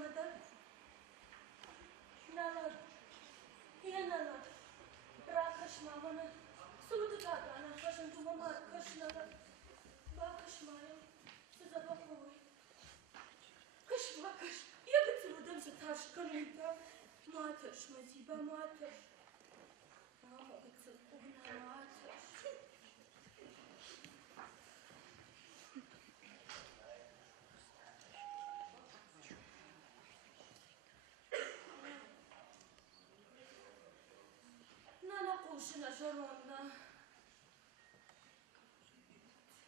mădă. Nalad, e nalad. Brakaș mamănă, sud gata, nașaș într-o marcaș nalad. Bakaș maio, să zabacoi. Каш бакаш, я бы целудам за ташканута. Маташ, мазиба, маташ. Мама бы целкуна, маташ. Нана кушина жаронна.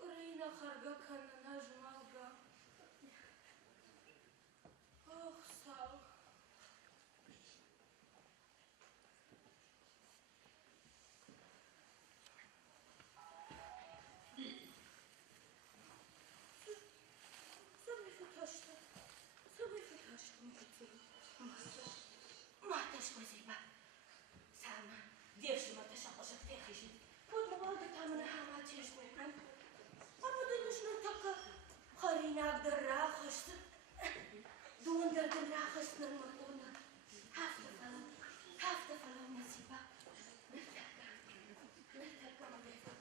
Рейна харга канна жмалга. Ох, сау. Маташ, мазиба. Сама, девши маташа пошак техишит. Вот молода там на хаматиш букан. А вот нужно только харинак дарахаш. Дундер дарахаш на мордона. Хафта фала мазиба. Нетака мазиба.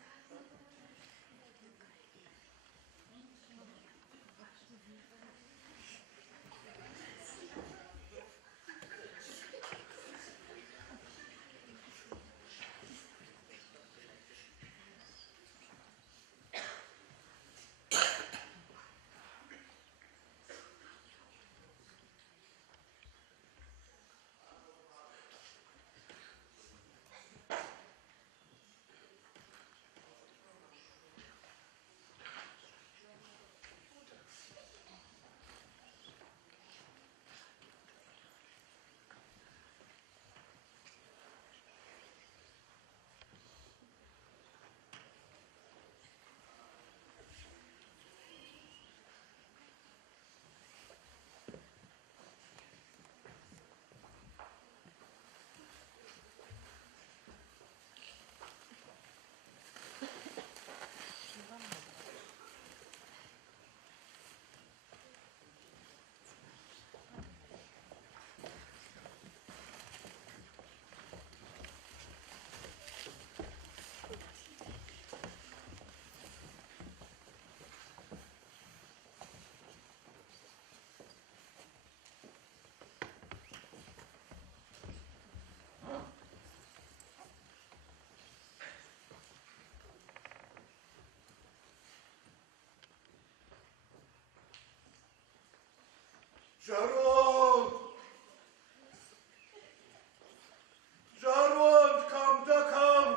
Jarond! Jarond, come da come!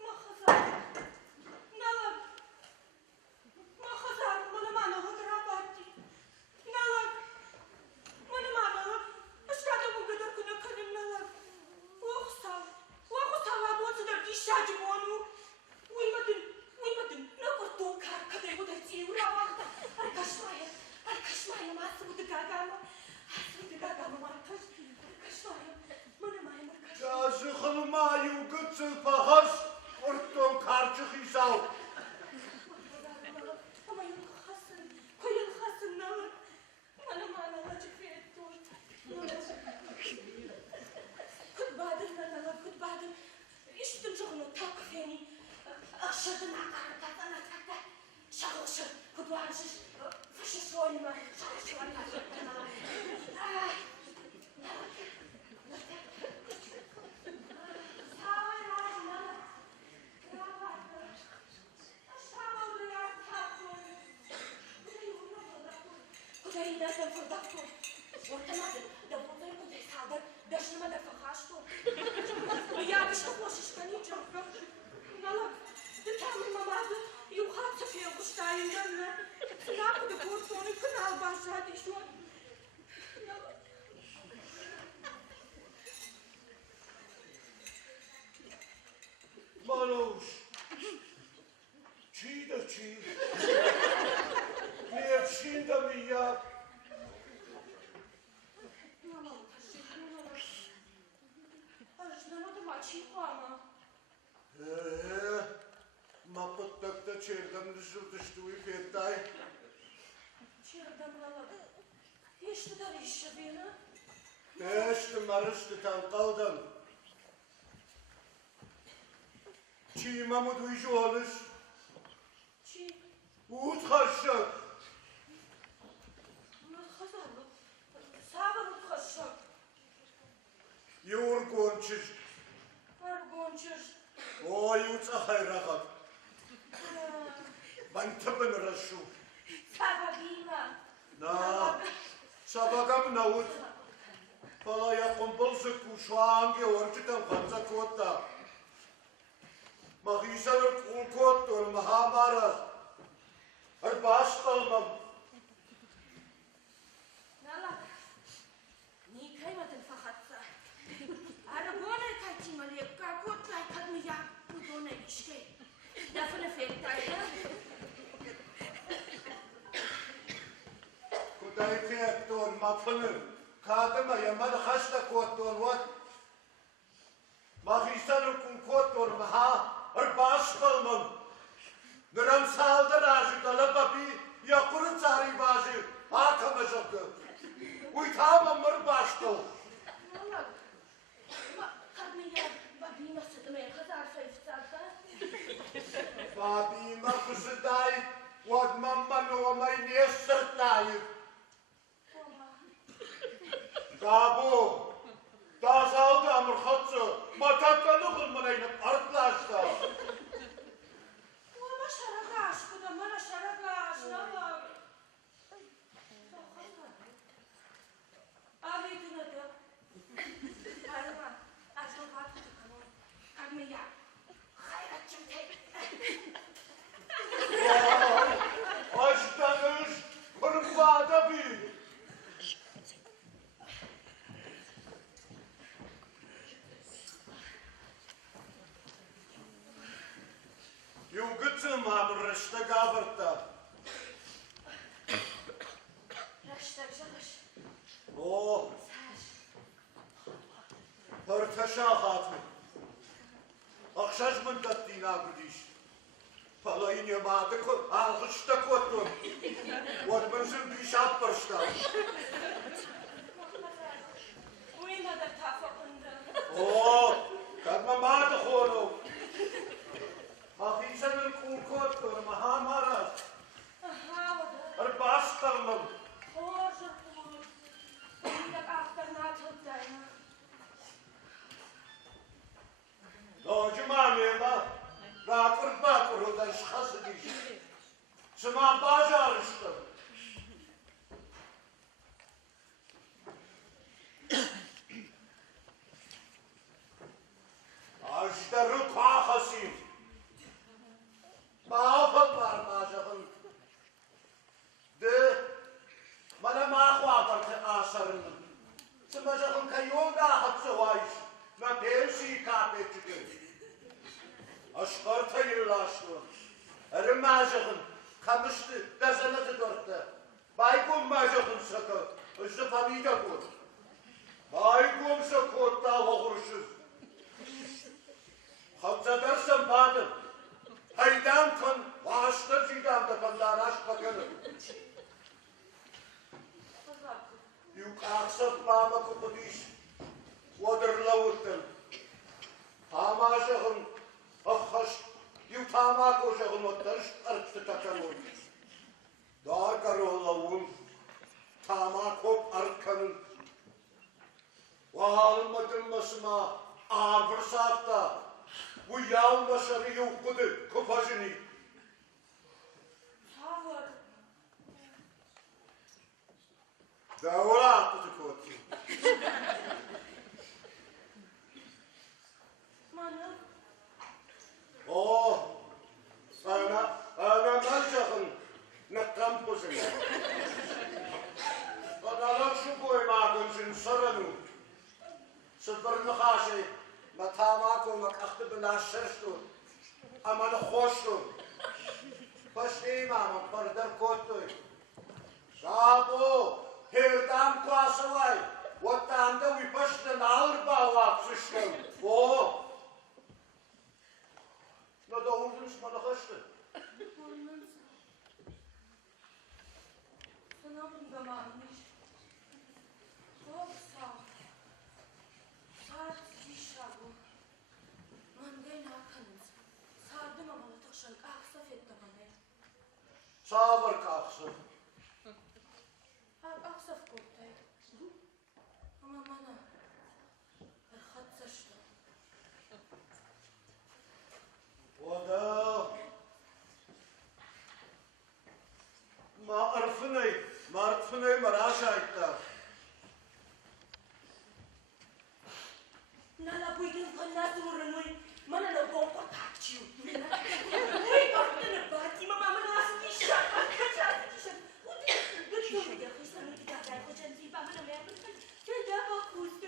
Mahazar, nalad. Mahazar, mana mana hodrabati. Nalad. Mana mana, ashkada mugada kuna kanim nalad. Waqsa wabu da dishaji monu. Uymadın, ne kurtun kar kadar bu da çiğura vakta. Arkadaşmaya masum da gagama. Masum da gagama markaş. Arkadaşmaya, mana maya markaş. Жазықыл майу күтсіл пағаш, ұрттың қарчық исау. Ama yok hasın, koyun hasın nalad. Mana mana lacık ettin. Kutbadır nalad, kutbadır. İştim çoğunu takfeni. Aşırdım akarı takta. Şahışı, kutbarsız. Fışı soyma, şahışı var ya. Ay. Kutayı nereden fırdattın? Ortamadı. Da buradayı kutayı saldır. Daşınıma da fakaştın. Ya bir şey boşuşkanıyacağım. Nalak. Tamam mamada. Yukarı çıkıyor kuştayın yanına. Nakı da kurtunu kınal başladı şu an. Nalak. Manuş, çiğ de çiğ. Niye çiğ de mi ya? Nalak taşı, nalak. Arışlamadım açıyım ama. Ma pottak da çergam dışıl dıştı uyup yettay. nalak. Eşti dar işi beni. Neşti marıştıtan kaldın. Çiğme mı duyucu olur? Çi. Uğut kaşık. Hazarlık. Sağırıp kaşak. Yoğur gonçuz. Var gonçur. O yuta hayrakat. Ben tıbın raşu. Sababima. Na. Sabagam navut. Pala ya kumpul sıkku şu anki orçutan kanza kotta. Mahisanır kul kottur Mahabharat. Her baş kalmam. Nalak. Ni kaymadın fakatsa. Aragona kaçmalı. Kakotla kadmaya. Bu dona ilişki. Lafını fektaydı. Kuday fiyattor mafını. Kadıma yamadı haşta kottor vat. Mahisanır kul kottur Maha. Her baş kalmam. Nıram saldı razı dalaba bir yakuru çari bazı. Hakamacaktı. Uytamam mır baştı. Nalak. Kadmaya. Babima sıdımaya kadar sayıftarda. Babima kısıdayı. Vad mamma novamay niye sırtayı. Gabu. Dazaldı amur khatsı. Matakkanı kılmına inip artlaştı. Ama şaragaş. Bu da bana şaragaş. Nalak. Abi kınadı. Arama. Aşkım batı tıkanı. Kadmaya. Hayratçım tek. Aşktanış. Kırmada bir. Yugıtım amur rışta gabırta. Yaşlar şakaş. Oh. Saç. Hırtaşa hatı. Akşaj mıntat dina güdiş. Palayın yamadı ko, algıçta kotum. Vatmınsın dişat barışta. Uyumadı tafakında. Oh, kadma madı konu. Hafisanın kul kotur, mahamaraz. Aha o da. Her baş kalmam. Hoşur bulur. Uyumak aktarına atıldı. Doğucu mamiyema. Rakır bakır odan şkası diş. Sıma bazı arıştım. Ajdarı kahasıyım. Mahafal var mazakın. De, bana mahva var ki asarının. Sımazakın ka yolda hatsı vayış. Na pensi kapetçidir. Aşkarta yıllaştı. Erim mazakın. Kamıştı, dazanatı dörtte. Baykun mazakın sakı. Üstü famida kur. Baykun sakı da vahuruşuz. Hatsadarsan badım. Haydam kan, vaştır cidam da kanlar aşk bakanı. Yuk aksat mama kupudiş. Wadır lavutun. Hamaşakın, akhaş. Yuk tama koşakın otarış, arıktı takan olmuş. Dar karı lavun. Tama kop arkanın. Vahalmadın masıma, ağır bir saatte. Bu yağın başarı yok kudu, kupajını. Tavır. Davula kutu kotu. Mana. Oh, ana malcakın, nakam kuzun. Analar şu boymadın için sarını. Sıfırını haşi. Matama komak aktı bina şerştu. Amanı hoştu. Hoştu imamım pardar kottu. Şabu, herdam kuası vay. Vatanda vipaştın ağır bağlap sıçtım. O. Ne doğurdunuz bana hoştu. Sana bunu Sabır kalksın. Abi aksaf korktay. Ama bana erhat saçtı. O da martfınay maraşaytta. Nala buydun kanna durun mana na bomba takçı. Uy korktun parti mama mana asıl işler. Kaçar işler. Lütfen ya kızım gider kocan ziba mana memnun. Gel bak usta.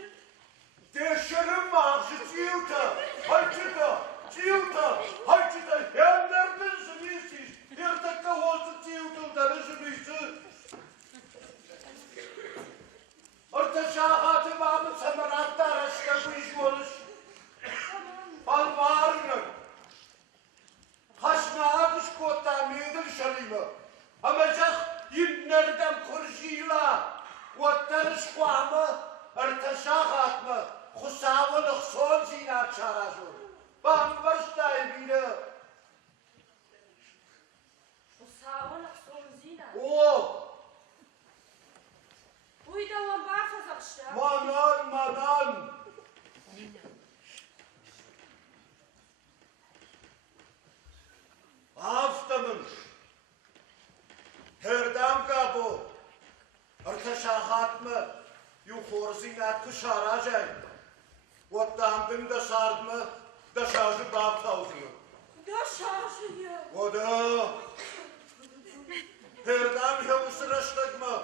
Deşerim mağazı ciuta. Hem nereden zümüysüz? Bir dakika olsun ciutu'dan zümüysüz. Orta şahatı Mahmut Semarat'ta araçta bu iş olur. Al bağırın. Kaşnağa kış kottan meydin şalımı. Amacak yimlerden kurşuyla. Vattanış kuamı. Orta şahat mı? Kusavılık son zinat çarası. Bambaştay bile. Kusavılık son zinat. O. Uy da var fazla. Manan. Haftamın. Herdam kabu. Arkadaşlar mı? Yukarı zinat kuşaracak. Vattandım da sardı da şarjı bağ tavzını. Da şarjı ya. O da. Herdam yavusıraştık mı?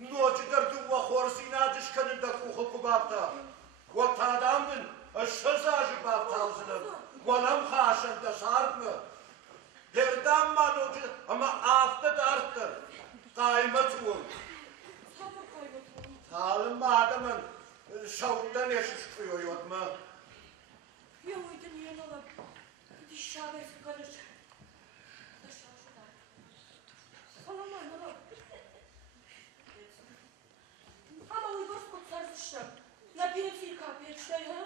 Nocidar duva khor zinat işkanın da kuhu kubapta. Vattadamdın aşağı şarjı bağ tavzını. Vanam haşan da sardı mı? Herdam manocu ama afta da arttır. Kaymat vur. Sabır kaybettim. Talım adamın şavuttan yaşı çıkıyor yodma. Ya uydun yeni olab. Diş şabesi kalır. Da şarjı da. Salam var mı? Ama uygur kutsarzışım. Na pensil kapiyetçay ha?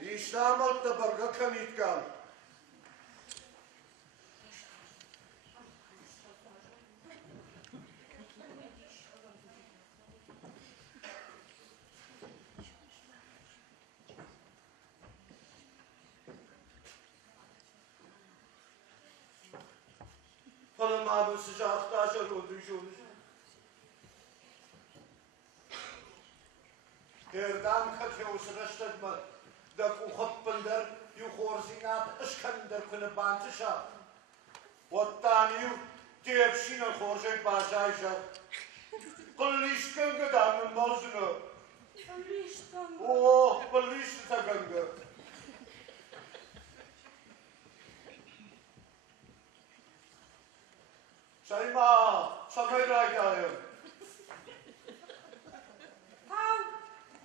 İşlamat da barga kanitkan. Falan abi sıcakta aşağı oldu. Herdam katıyor sıraştık mı? Da kuhut bindar yukhor zinat ışkandır kını bantışa. Vattani yu tepşine khorşek başayşa. Kıllışkın gıdamın malzını. Alıştım. Oh, kıllıştı takıngı. Sayma, samayraydayım. Hav,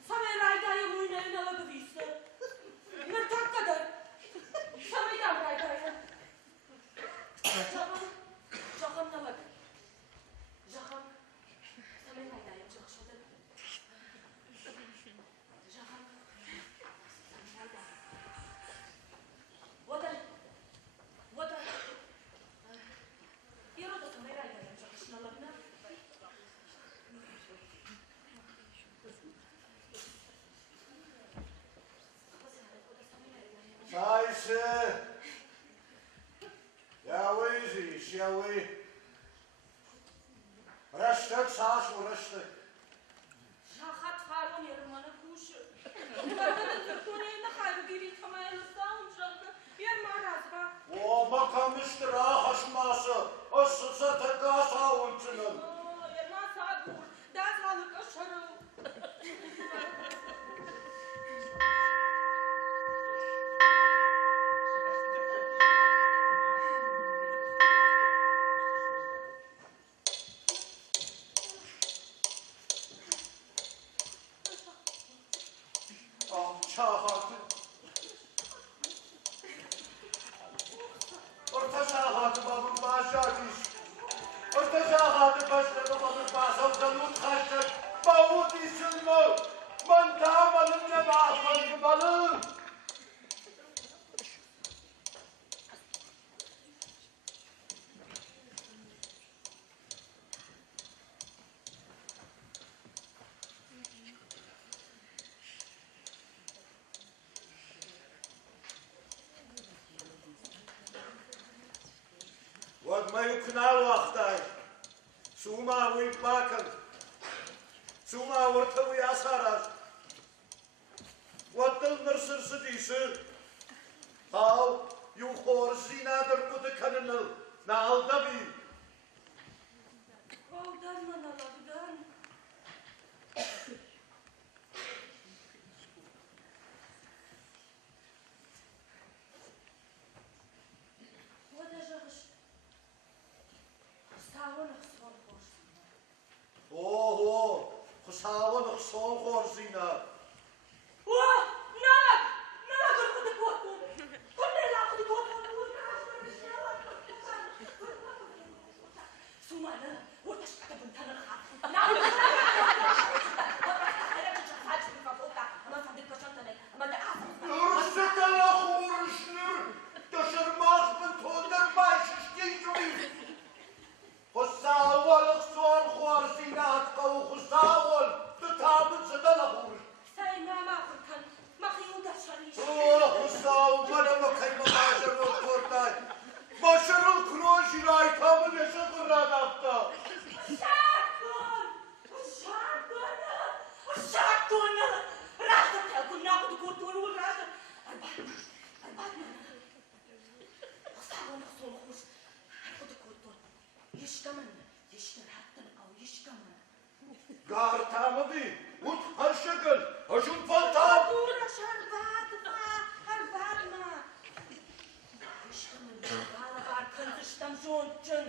samay raydayım oynayın alagıdıysa. Nırtak kadar. Samaydam raydayım. Caham nalag. Caham. Samay raydayım cahşadı. Caham. Samay raydayım. Wadan. Yaro da samay raydayım cahşnalagna. Scheiße! Yawi ziş, yawi. Rıştık, saç uğraştık. Şahat farun yarımana kuşu. Bakın Türkiye'nin kaybı biri tamayalıstan uçaktı. Yer marazba. O makamıştır ha haşması. O sısa tıka savunçunun. Yer masa dur. Daz halık aşarı. Şahatı. Orta şahatı babın başı ateş. Orta şahatı başladı babın başı avcalığın kaçtı. Bağut isim mi? Manta balım ne bağlı balım. Mae knal waqtai. Suma wy bakal. Suma wrta wy asaras. Waddel nyrsir sydisi. Haw, yw chorsi na dyrgwyd y canynol. Na alda fi. Aldan mana lagdan. Wadajağış. Sağın aksan korsun. Oho, kusawa ng son chorsi na. Oh, nalak! Nalak ako di koto. Kung nila ako di koto, Sumana, utas ka tabunta na ka. Yurstala chorschnur, dysar mas bentonder baisjes kiesri. Kusawa ng son chorsi na at kau kusawal, tataman sa dalahur. Say mama kan makiudas siya ni Oh, kusawa na makay mamasarol kortay. Masarol kroji na itaman niya sa kuranapta. Shotgun! Shotgun! Shotgun! Rasa telkun na ako dukutulun rasa. Arbat na. Pasawa na sumukos. Ako dukutul. Yishkaman. Yishkaman au yishkaman. Gartama di, ut haşıkın, haşın faltam. Dura şarbat ma. Arbat ma. Yishkaman. Bala var kandıştam şunçun.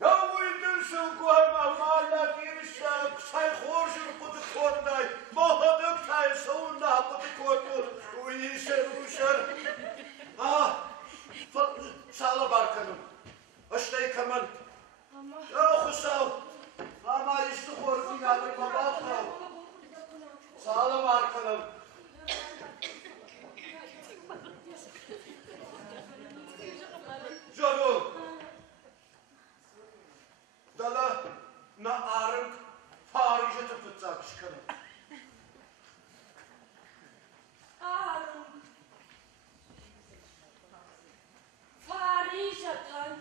Ya uydun sılguayma mağla girişte, say hoşur kutu korday, mahadık tay savunda kutu kordu, uyuşar. Ah, sağla barkanım, aştay kaman. Ama. Ya kusav, ama işte kordu inadı babakla. Sağla barkanım. Canım. Dala na arınk Paris'e tıpıtsak çıkalım. Arun. Farişatan.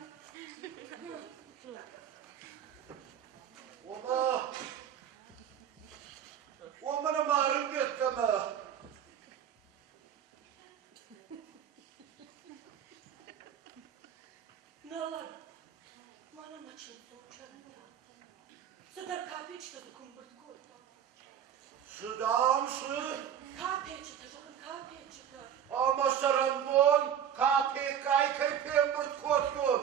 Ola. O bana marım getkeme. Nalar. Mana maçın soğuklarında. Sadar kapı çıktı kumburt koy. Sıdamsı. Kapı çıktı, canım kapı çıktı. Almasaran bon. KPK'yı kaypembert kortun.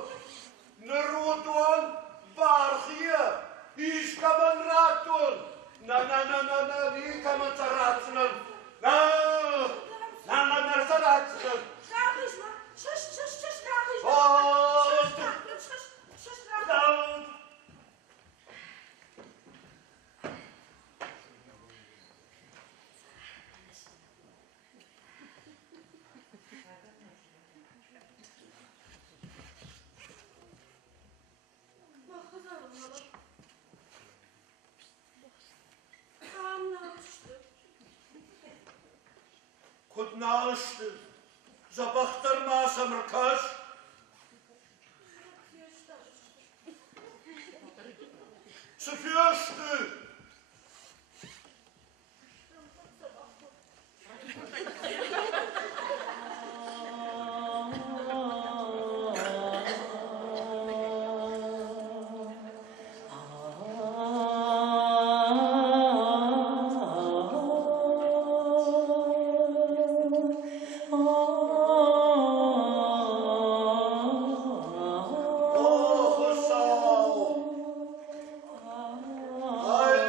Nırudun. Barhiye. İşkaman rahatun. Na. Ni kaman taratsının. Na nersa rahatsın. Rahişma. Şış rahişma. Oh. Şış rahişma. Bakızarım hala. Anlaştı. Kudnaştı. Zabahtır masamır kaş. Sıfıyorştü. Oh, sağ ol. Ay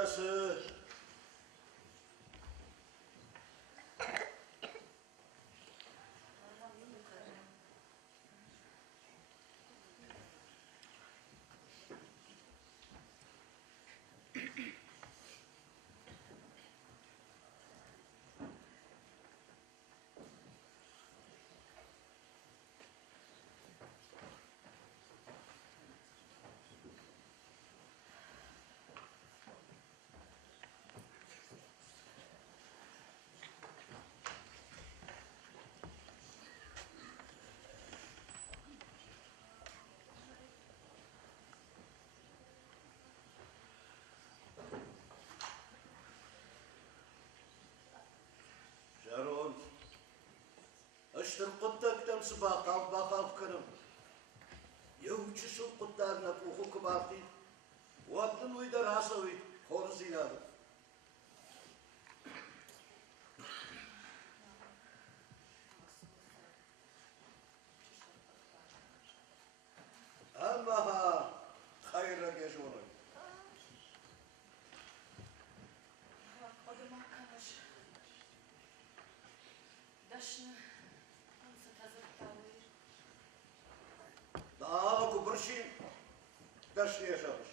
Şakası. Sharon, اشتر قدك تمس باقال كرم. يوجد شو قدك نبوخو كبابتي. وقتن ويدا راسوي خورزي نادو. أما خيرك يا شورك. Daha kuburşin, taş yaşamış.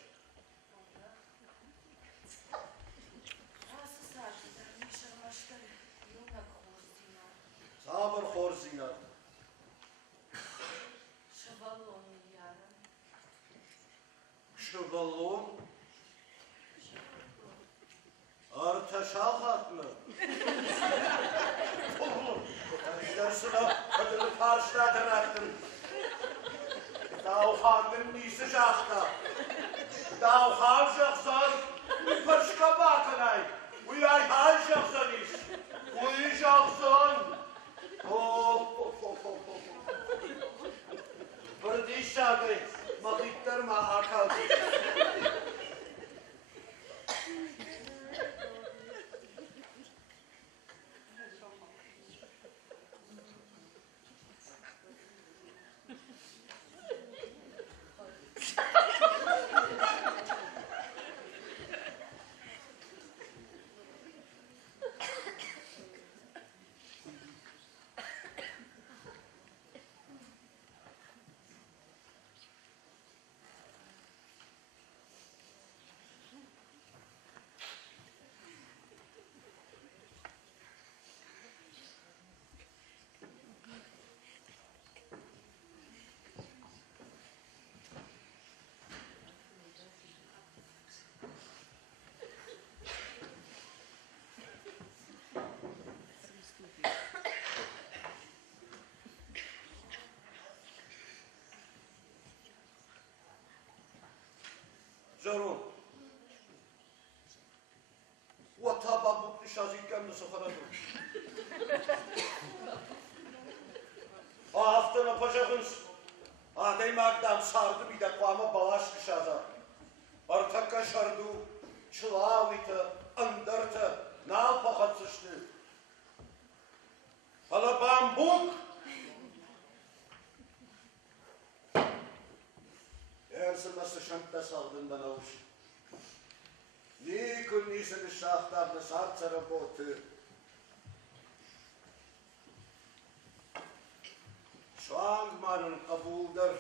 Sabır horzina. Şıvallon. Artaşahat mı? Oğlum, dersine adını karşıladın attın. Davxanın nisi жақта. Davxan жақсан, pırşka bakınay. Uyayhan жақсан iş. Uyu жақсан. Bir diş şakı, makittirme akal. Sharon. Wataba bukli şazikkem de sofara dur. O haftanın yapacağınız. Adem Magdam sardı bir de kuama balaş dışarıda. Artakka şardu, çılavitı, andırtı, nal pakat sıçtı. Hala bambuk. Eğerse nasıl şampta saldığından avuç. Ni kunnisini şahtarını sartsara botu. Şu an manın kabuldur.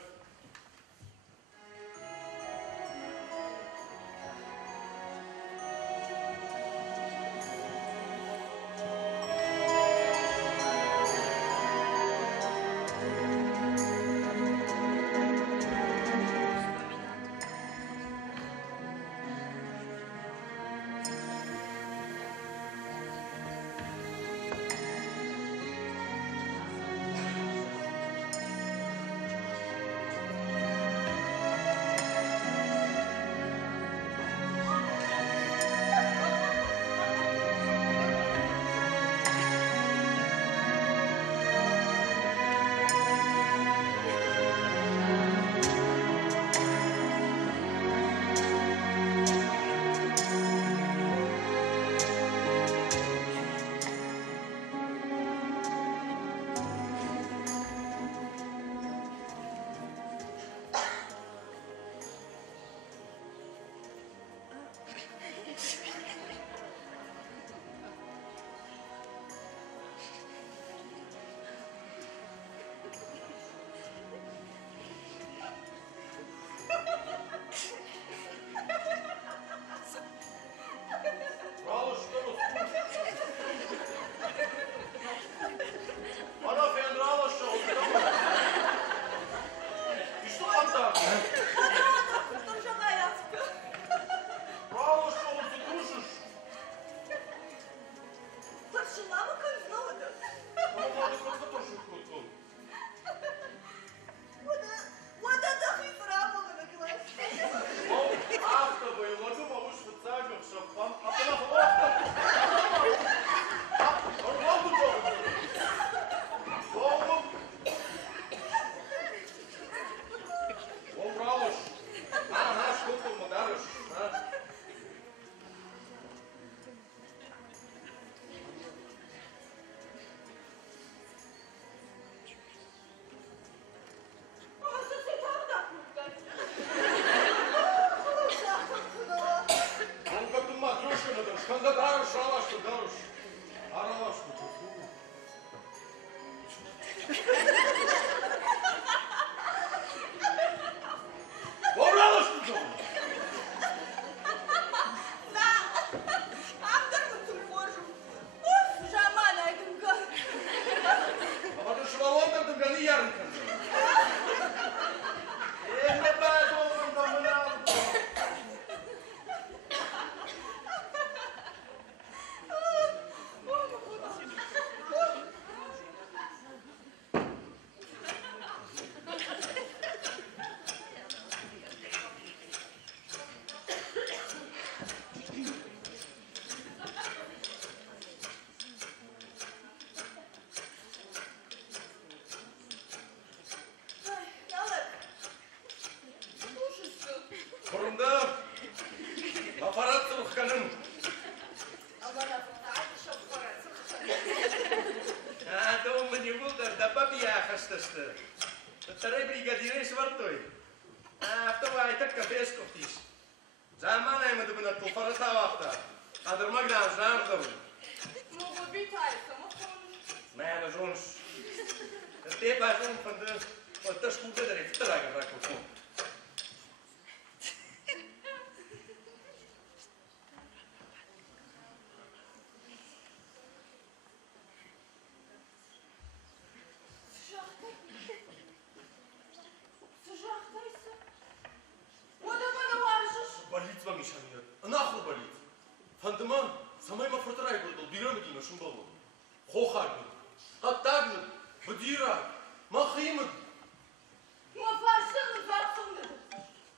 Tărai brigadire și vartoi. Aftă vai tăc că vezi coptiș. Zaman ai mă după tu fără ta afta. Adărmă gran jardă. Nu vorbit hai să mă pun. Mai am ajuns. Te pe ajung până pătăș cu vedere, câtă dragă dracu cu. Băliți mă mișană. Nahul băliți. Fantămân, să mai mă fărtărai cu tău, dirăm din și-n bălă. Hohagă. Atagă. Bădira. Mă hăimă. Mă faci să nu fac să mă.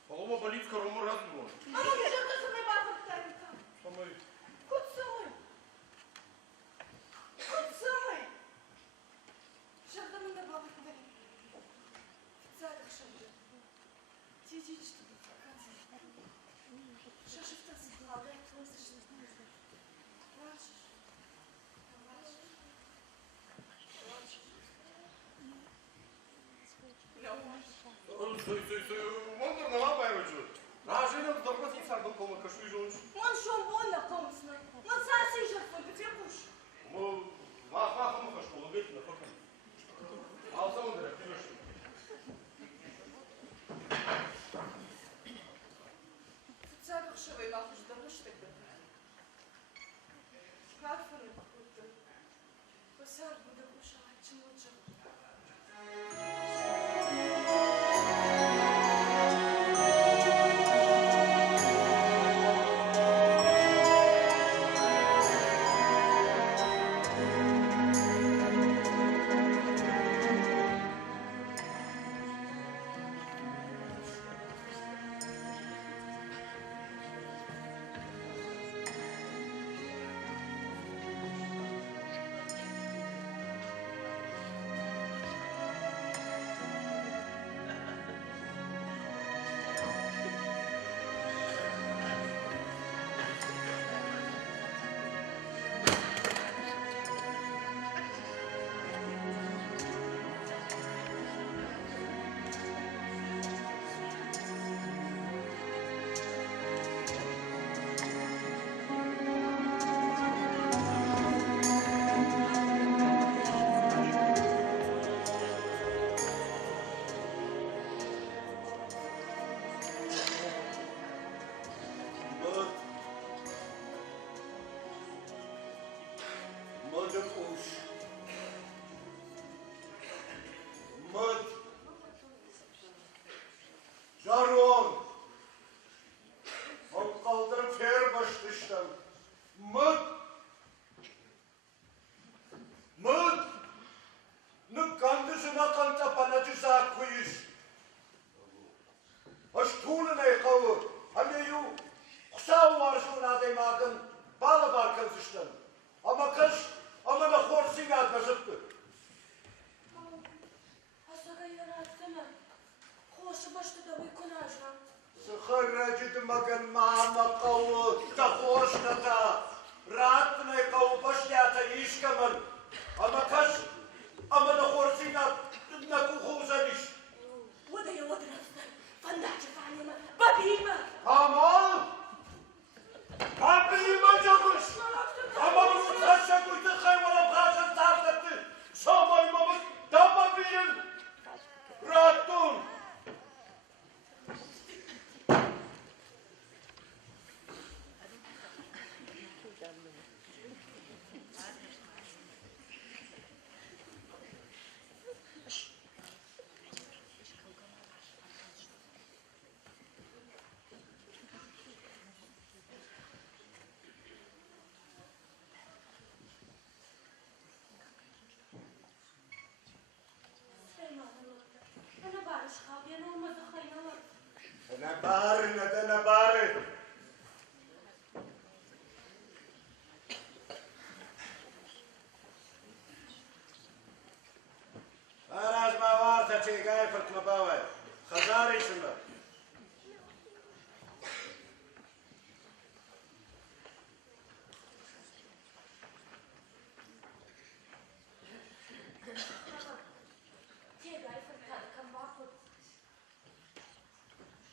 Alo, mă băliți că român rază bun. Am încercat să mai fac tare. Să mai... Cât să mai? Cât să mai? Și-ar dă mândă bă cu tare. Țară așa. Ce zici tu de vacanțe? Și-aș putea să plagă. Мандыр на лапа я ручу. Роженым дорогой сардом кома кашу и жонч. Он шо больно помысло. Он саси жертвой, ты пуш. Мо мах мах кашу, логить на покой. А сам дырок пьёшь. Царь шевой махуш, добро что тогда. Как фоны какой-то. Посар буду кушать, чем лучше.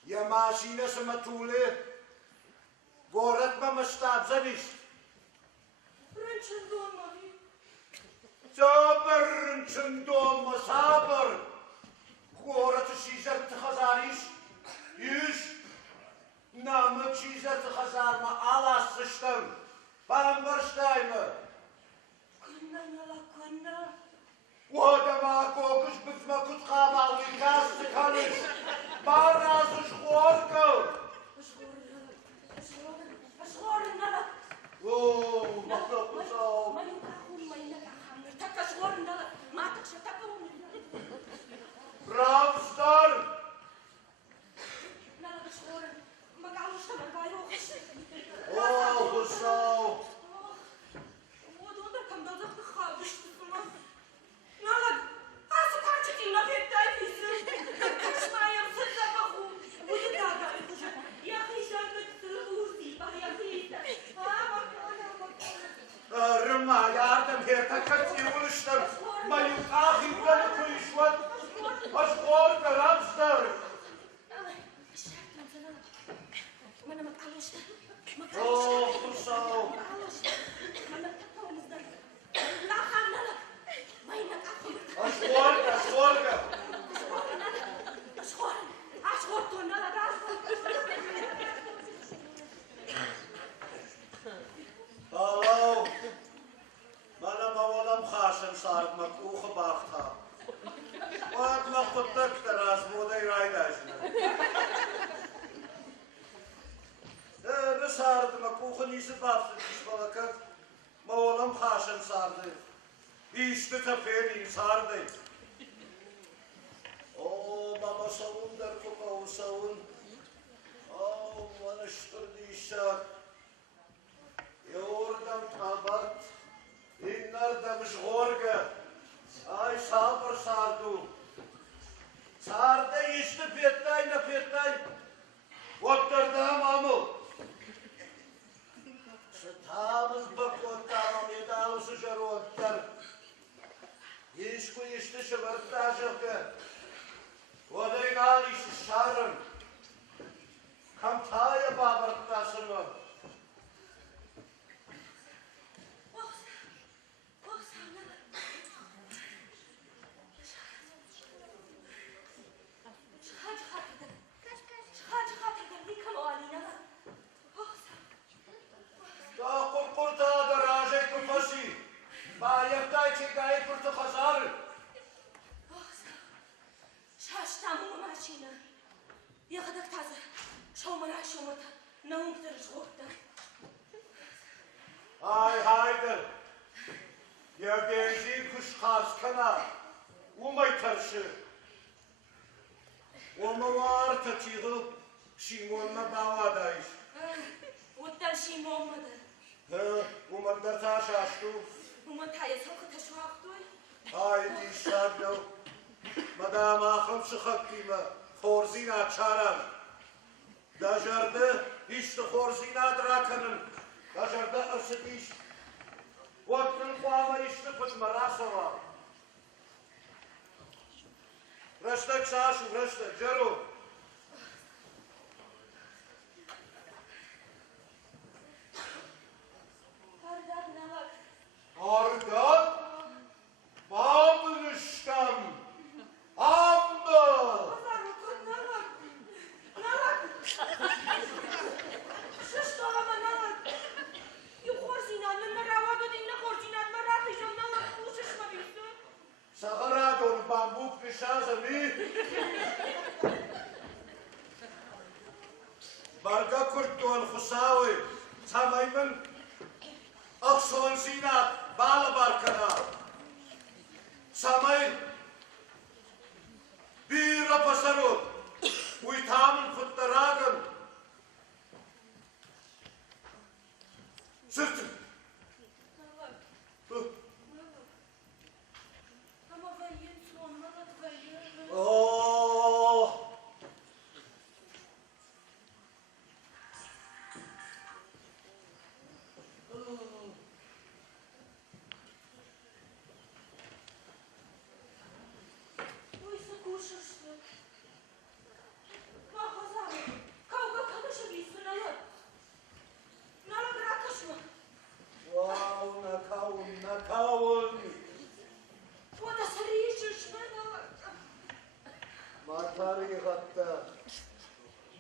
يا ماشينة سمتولي قولت ما مستابزنيش رنشن دون ماهي صابر رنشن دوم صابر قولت الشيزر تخزاريش يش نامك شيزر تخزار ما على سشتم بامبرشتايمه كنا نلا كنا وهذا ما كوكش بس ما كنت قابع ويكاس تكالش بارناس شخوركو أشغور نلا اوه مطلق صوب ما ينكحون ما ينكحون تك أشغور نلا ما تكشتكون رابستر نلا أشغور ما قالوش تمر بايروخش اوه صوب ودودا كم دودا خابش تكون نلا أسو كارتي لا في تايفيس كش ما يمسك بخو ودا دا يا أخي شاكت تلوزي يا أخي رما ياردم هيك كتي ولشتم ما يقاخي ولا كويشوت اشغور رابستر اوه صوب اشغورك هالو مانا ما ولم خاشم صارت مكوخ باختها وقت ما خطك تراس مودي رايداشنا بسارت مكوخ نيس بافت تشبالكت ما ولم خاشم صارت İşte tefeğin insardı. Oo baba savun der kupa savun. Oo manıştırdı işler. Yordam tabat. İnler demiş gorga. Ay sabır sardu. Sardı işte pettay ne pettay. Otturdum amul. Sıtamız bak ottamam yedalısı şarı ottar. Yişku işte şıvırttaşıkı. Odaygal işi şarın. Kamtaya babırttasını. Da kurkurta da rajek kufasi. Ba yaktay çekayı kurtu khazar. شاشتم و ماشینه یه خدک تازه شومرا شومتا نمونترش گفتم Ay haydır. Ya genci kuş karskana. Umay tarşı. Oma var taçığı. Şimonla davadayız. وترشي محمد Umar da taş açtı. ومن تايس هو تشواقتوي Ay dişlerle. Madam ahım şıkhakkime. Forzina çaran. Dajardı. İşte forzina drakanın. Dajardı ısıdış. Vaktın kuama işte fıtmarasava. Rıştık saşu rıştık. Ceru. هرداد نلق Ardat. Babınıştam. Amma. أزاركم نلق نلق شش طالما نلق يخورزينا من مراواد دينا خورزينا مراخيشم نلق وشش ما بيسو Sağıra doğru bambuk nişazı Barga kurttuğun husavi. Tamayımın akson sinat bağlı barkana. Samay bir rapasarı. Uytamın fıttaragın. Sırtın. نلق أما فاين سون نلق فاين Oh.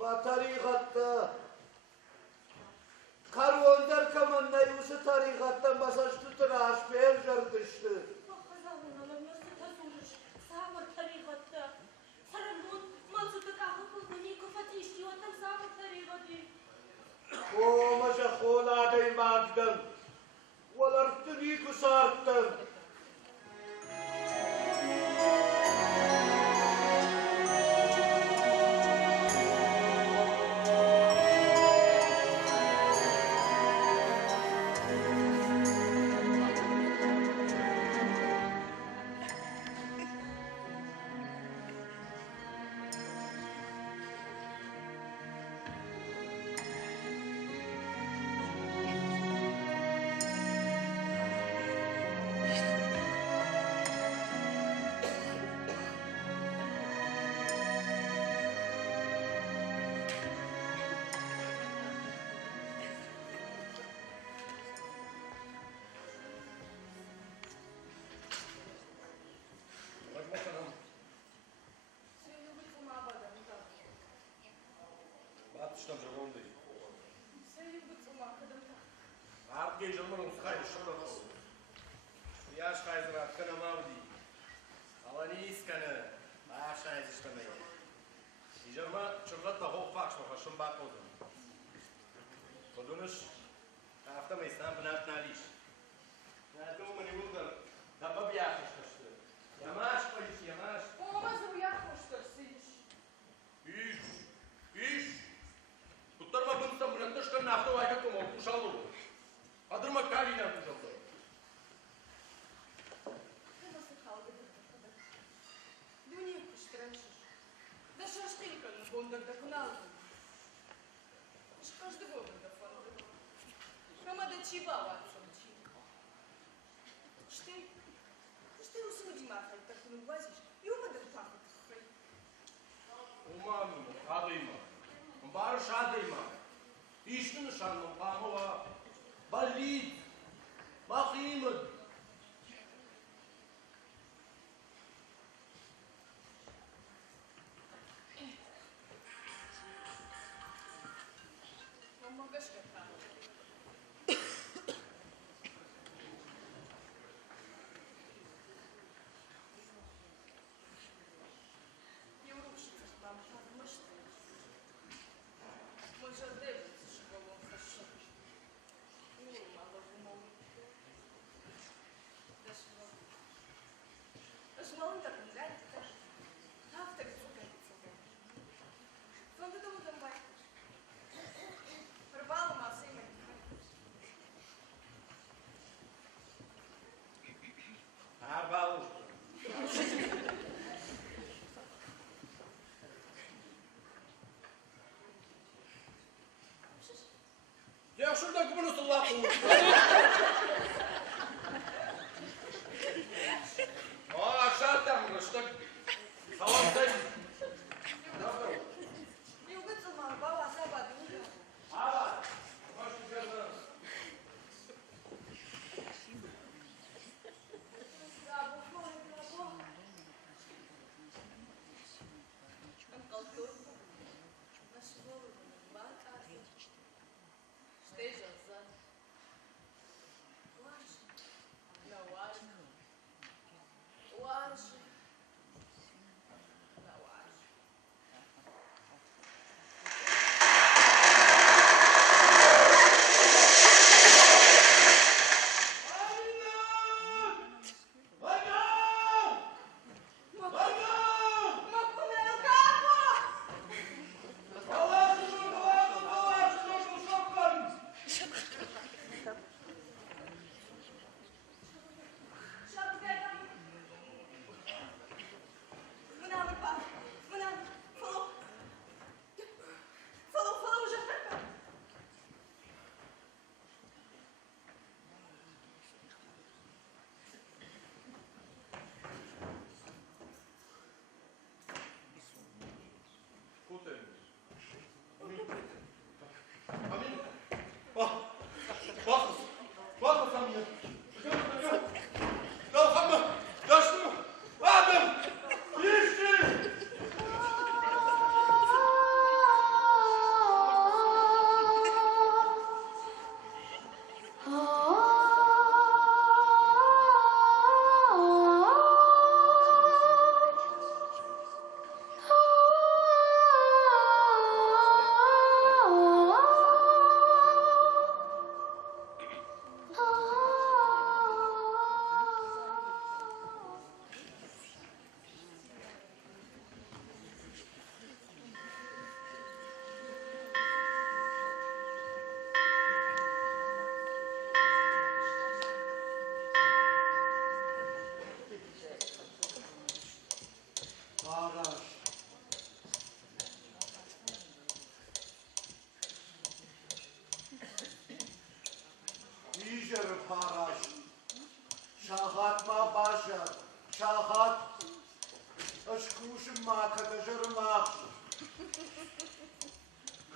Batariqatda. Karvonder kamanda yusu tariqattan basaj tuturaş belgerdişti. Bakazavun alam nasıl tazuruş. Sabır tariqatta. Saramut malsutu kahı bulguni kufati iştiyotam sabır tariqati. O maşa khola dey magdan. Walartuni kusartan. Batıştan cevabım değil. Artık gecelerin olsun kaydı şurada olsun. Yaş kaydı rahatkana mavdi. Alani iskanı. Baş kaydı işlemeyi. İcarma çırlat da hoq fakş mafasın bak oldu. Kodunuş. Hafta meysan bınat naliş. Nadım mani bulgar. Dabba bir yakışmıştı. Yamaş polis yamaş. İş. İş. Tuttarma bundan bırakmışken nafta vayka como kuşal olur. Adırma kalina kuşal olur. Umami, adıyma. Barış adıyma. İşte nişanlı pamova. Balit. Bakimın.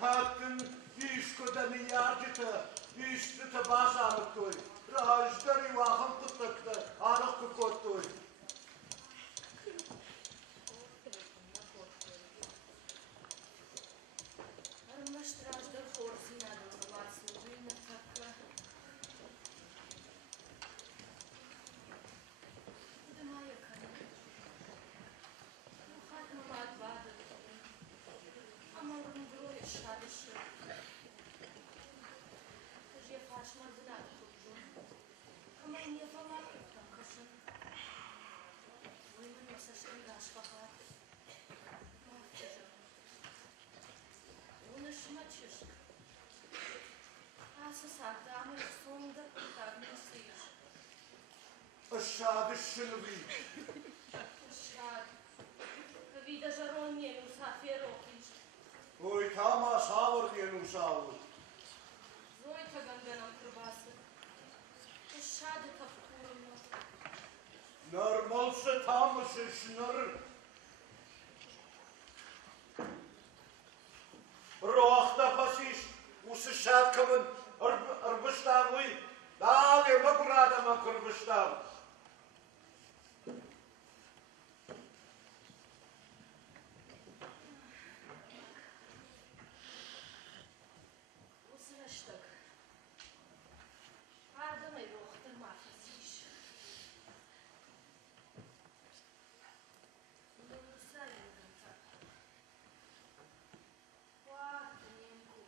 Hattın işkudan yarcıta, işte tabasalık toy. Rajdari vahım tutakta, anak kukot toy. Armashtrajda xo'rsinadi Vasiliy taka. Думаю, конечно. Ну, хоть мы отвадим. А мы будем говорить, что еще. Ты же фашмар знать хочу. А мы не помогли там, конечно. Вы мне сошли наш поход. Bunu şımaçır. Asıl damı sonunda kurtarmışsınız. Aşağıda şunu bil. Şad. Vida жаронje musafir okuyuş. Oy tama savur diye nusavur. Zojta ganganam kurbası. Şad tapkurumlu. Normalse tamısı şınırır. Rohta pasiş, usı şarkımınIrbıştan uy. Dağ yeme kuradamın Kırbıştan. Usraştık. Ardımı rohta mafasiş. Nursa yudunta. Vah dinku.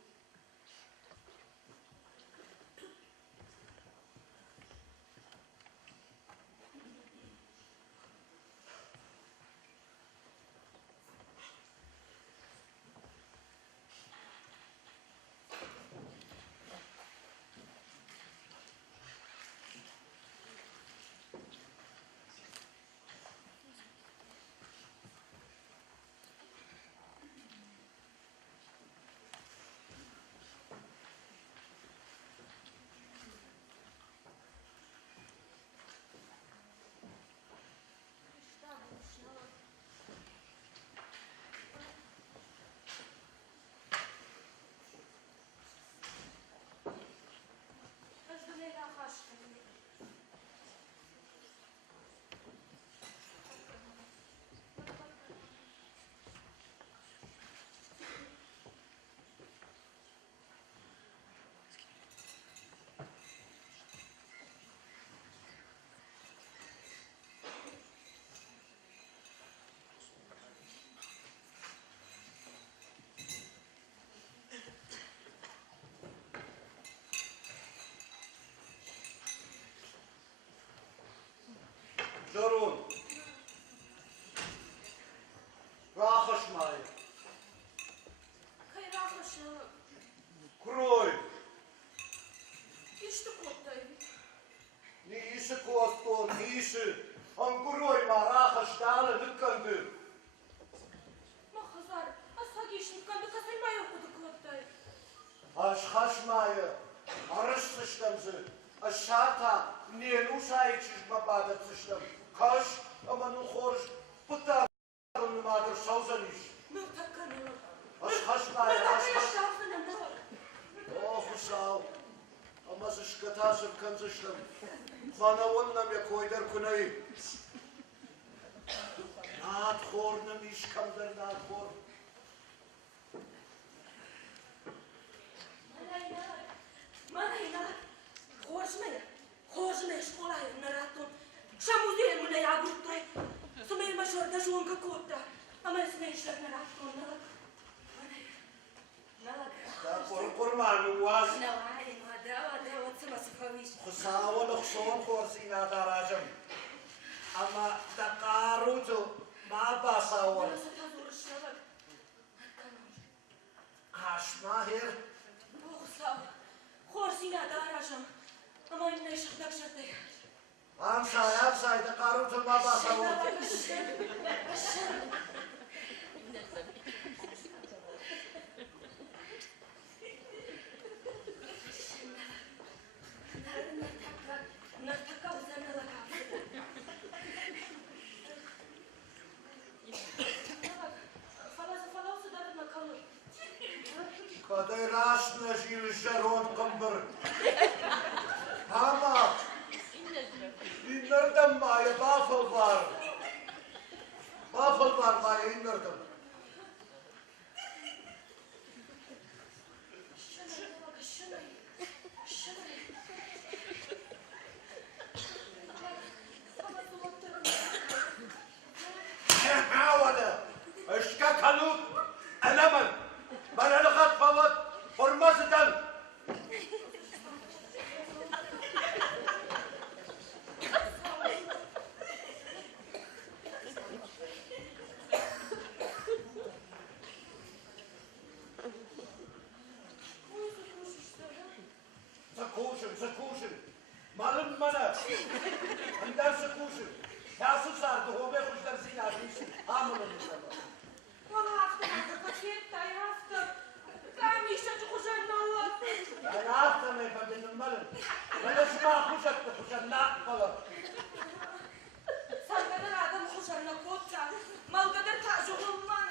Zorun. Rahışmayı. Kayrakışı. Kroy. İşte kottayım. Nisi kotto, nisi. Am kroy ma rahıştalı hıkkındı. Mahazar. Asa geçtik kandı kasayma yokudu kottayım. Haşhaşmayı. Arış sıçtımzı. Aşağıta. Niye nusayı çizme badı sıçtım. Kaş ama nukhorş. Pıtar. Numadır savzan iş. Mırtakkanı. Haşhaşmayı. Mırtakkanı Haşhaş. yaştağısını. Oh sağ ol. Ama sıçkata sırkın sıçtım. Bana onunla ya koydar kunayı. Naat khornum iş kamdır naat khor. Marina. Hožme. Hožme škola je na raton. Šamu zujemo na jagurtoj. Some ima šorda žunka kota. A me smešak na raton. Nalak. Da kurmanu vaz. Nalak. Dava, otsama se faviš. Khusawa nukhson khorsina darajam. Ama daqarutu ma basawa. Nasa ta zoruşnalak. Kaşmahir. Oh, sağ ol. Horsina da arajam. Ama ne şakdak şakdak. Amsay daqarutu ma basawa. Badai rasna jil sharon qambir. Hama. İnlerden maya bafıl var. Bafıl var maya inlerden. حاول اشكك هلوك ألما بلا لغت فوت حرمزة سكوشن معلوم منا عندها سكوشن يا صار هو بيخش درسين عشيش عامل والله هفتة كتير يا هفتة كان يشتغل خشن الله يا عارفة ما يفضل الملل بلاش ما خشت خشن لا غلط سنقدر عدم خشن نقطة ما القدر تعجبهم ما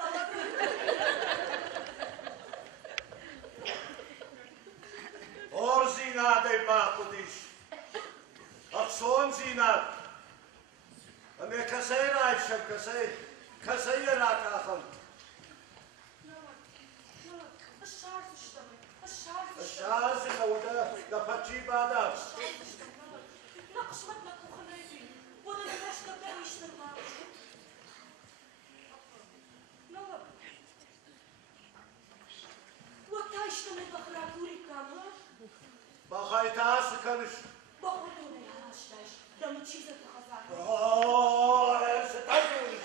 اور زینات ای باقودیش اخصون زینات امی کسی رایشم کسی راک آخم الشعر زنوده دفتشی بادر نقشمت لكم خليفي ولا بلاش قبل يشتغل نور وقتها يشتغل بخراتوري كاملة بخوای تاس کنش بخوتونه يا هاشتاش دم چیزا تخزان اوه ستایش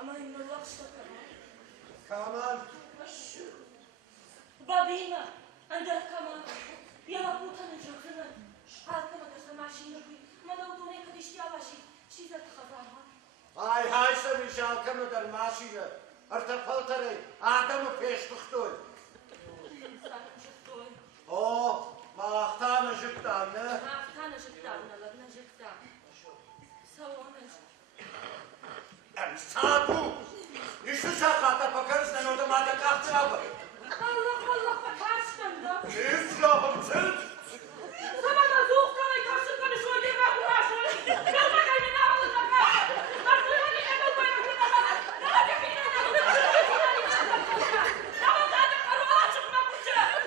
أما إن الوقت كمان بابينا عندك كمان يا بابوتا نجوكنا حالك ما تسمع شيء نقول ما لو دوني كديش يلا شيء ذات خبرها هاي سمي شالكنا در ماشية ارتفلتري آدم فيش تختوي اوه ما اختانا جبتان ما أختانا جبتان لبنا جبتان سوانا ساتو يشو شاقاتا فكرسنا نودا ما دكاختنا الله فكرشتم ده كيف جابم سلت زمان أزوق كان يكسر كان شوي دي ما براشوني يلا كاين نعمل زمان أرسلوني أنا وين كنا لا تبينا نعمل هذا كروات ما كنت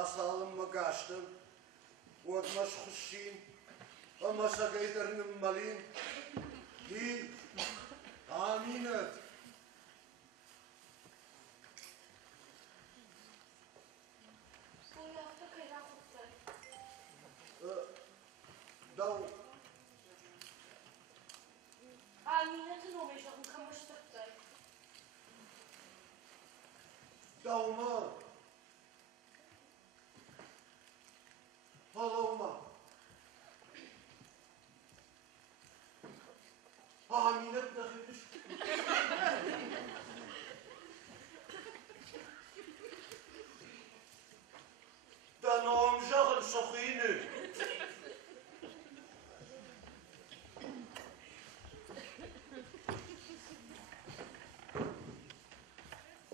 sağ salim mı kaçtım? Odmaş huşşin. Ama sakaydarının malin. Hi. Amin et. Bu hafta kaynak oldu. Dav. Aminatın o meşakın kamıştıktı. Davma. Halavma. Aminet ne hıymış? Da namjağın sokuyunu.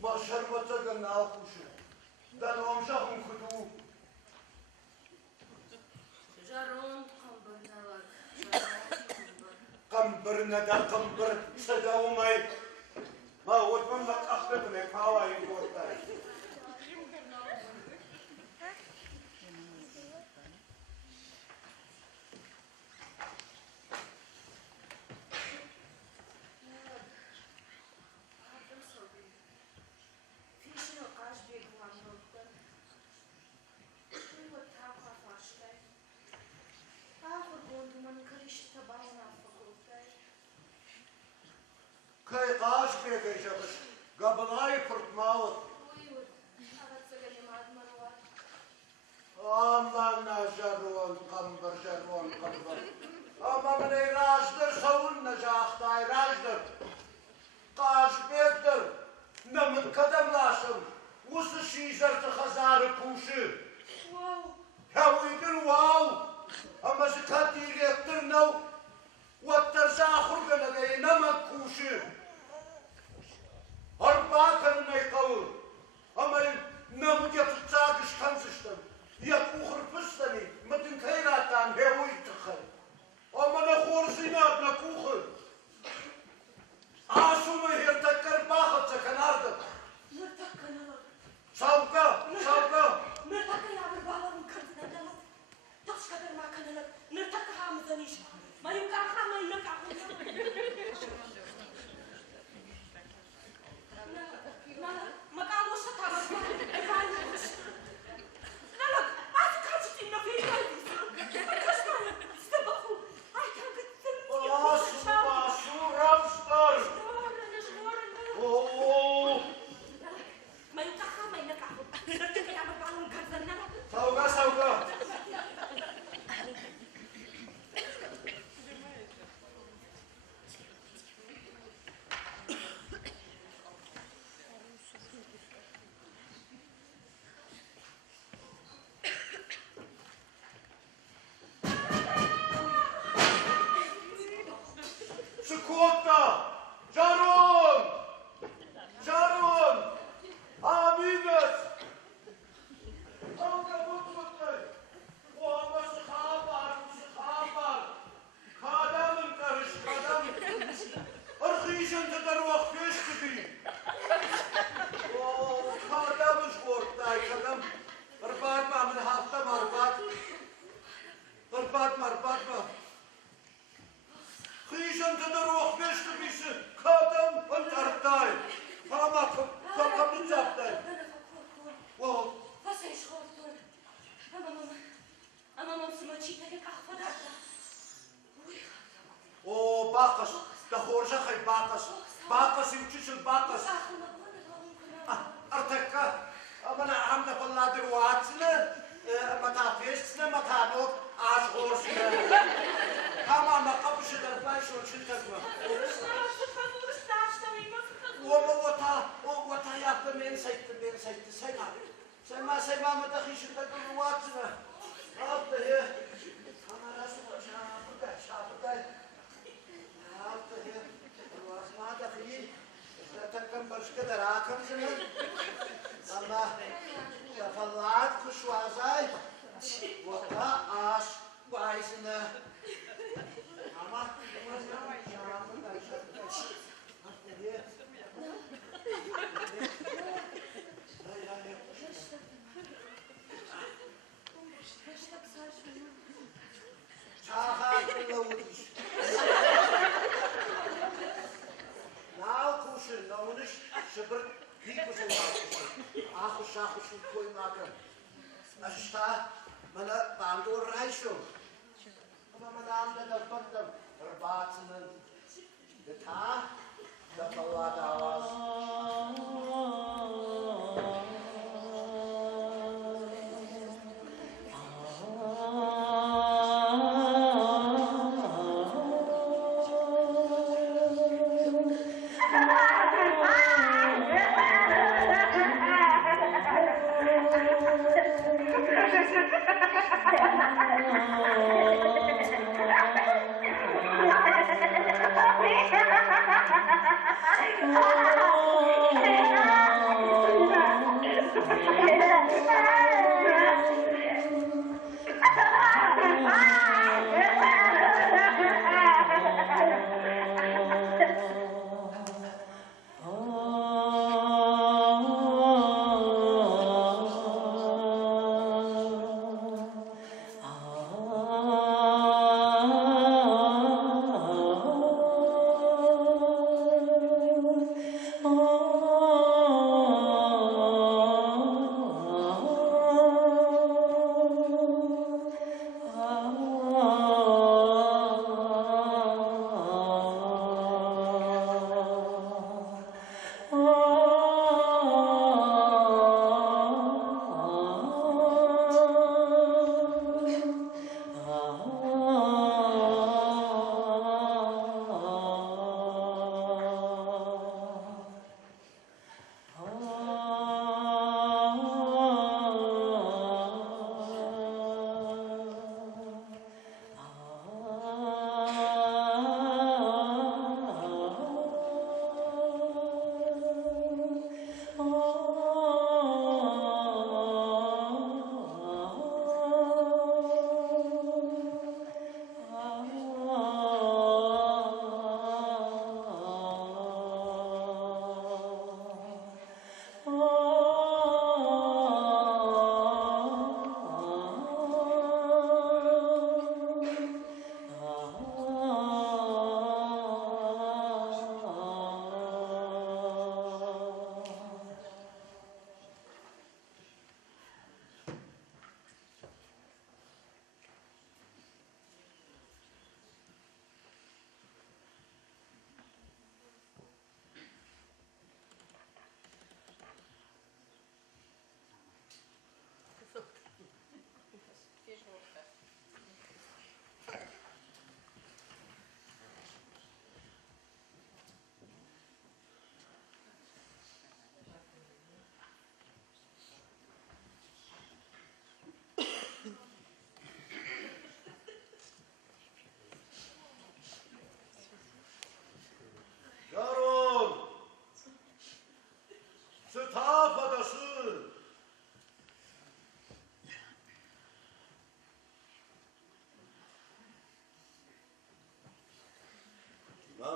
Ma şerbata gönne akuşu. Da namjağın kudu. Жарон камбырналар. Kambır ne de kambır sedavmay. Ma otman bak akbetme kavayı kortay. Kay kaş bekeyeceğiz. Gabalay pırtmağıt. Aman jarron kambır jarron kambır. Aman ne rajdır savun ne jahtay rajdır. Kaş bektir. Namıt kademlasın. Usu şizerti hazarı kuşu. Ya uydur wow. Ama zikati rektir nav. والترزاخر بنجي نمك كوشي هرباكن نيقول أما نمك يتتاقش كنزشتن يكوخر بستني مدن كيراتان هيو يتخل أما نخور زينات نكوخر عاصمة هيرتكر باخد سكناردك سوكا سوكا نرتكى يا بالبابا من كردنا دلت تاش قدر ما كان لك نرتكى هامزنيش ما يمكن خامة ينك عقل ما قالوش تتعرف لا لا أتكلم إنه في قلبي ما كشمل استبقوا أي كان قد باسو باسو رمستر أوه ما يمكن خامة ينك عقل نرتكى يا بالبابا من كردنا سوكا سوكا Skåta! Jaron! Jaron! Aminet! Kanka mutluktay! O ama sıkhabar, sıkhabar! Kadamın karış, kadam! Arkayışın kadar vakfiş gibi! O kadamız korktay, kadam! Arbat mı, amin hafta mı arbat? Arbat mı, arbat mı? Kıyışın kadar vakfiş gibisi! Kadam, artay! Ama kapımı çaptay! Wow! Pasaj chodź, a mama smaci takie kachwa O bakas, da horja kay bakas. Bakas imçüsül bakas. Artakka. Amana hamda falladır vaatını. Mata fesine mata not aş horsine. Tamam kapışı da flash olsun takma. O vata yaptı beni saydı. Sayma mata kişi takma vaatını. Altta ya. Kamerası var şapıda. Altta ya. Vazma da değil. Takım başka da rakam zaman. Ama tafallat kuşvazay. Vata aş bayisine. Ama goed kooi maken. Als je staat, maar dat baan door reisje. Maar mijn naam dat komt dan. Er baten de taart, dat wel wat was.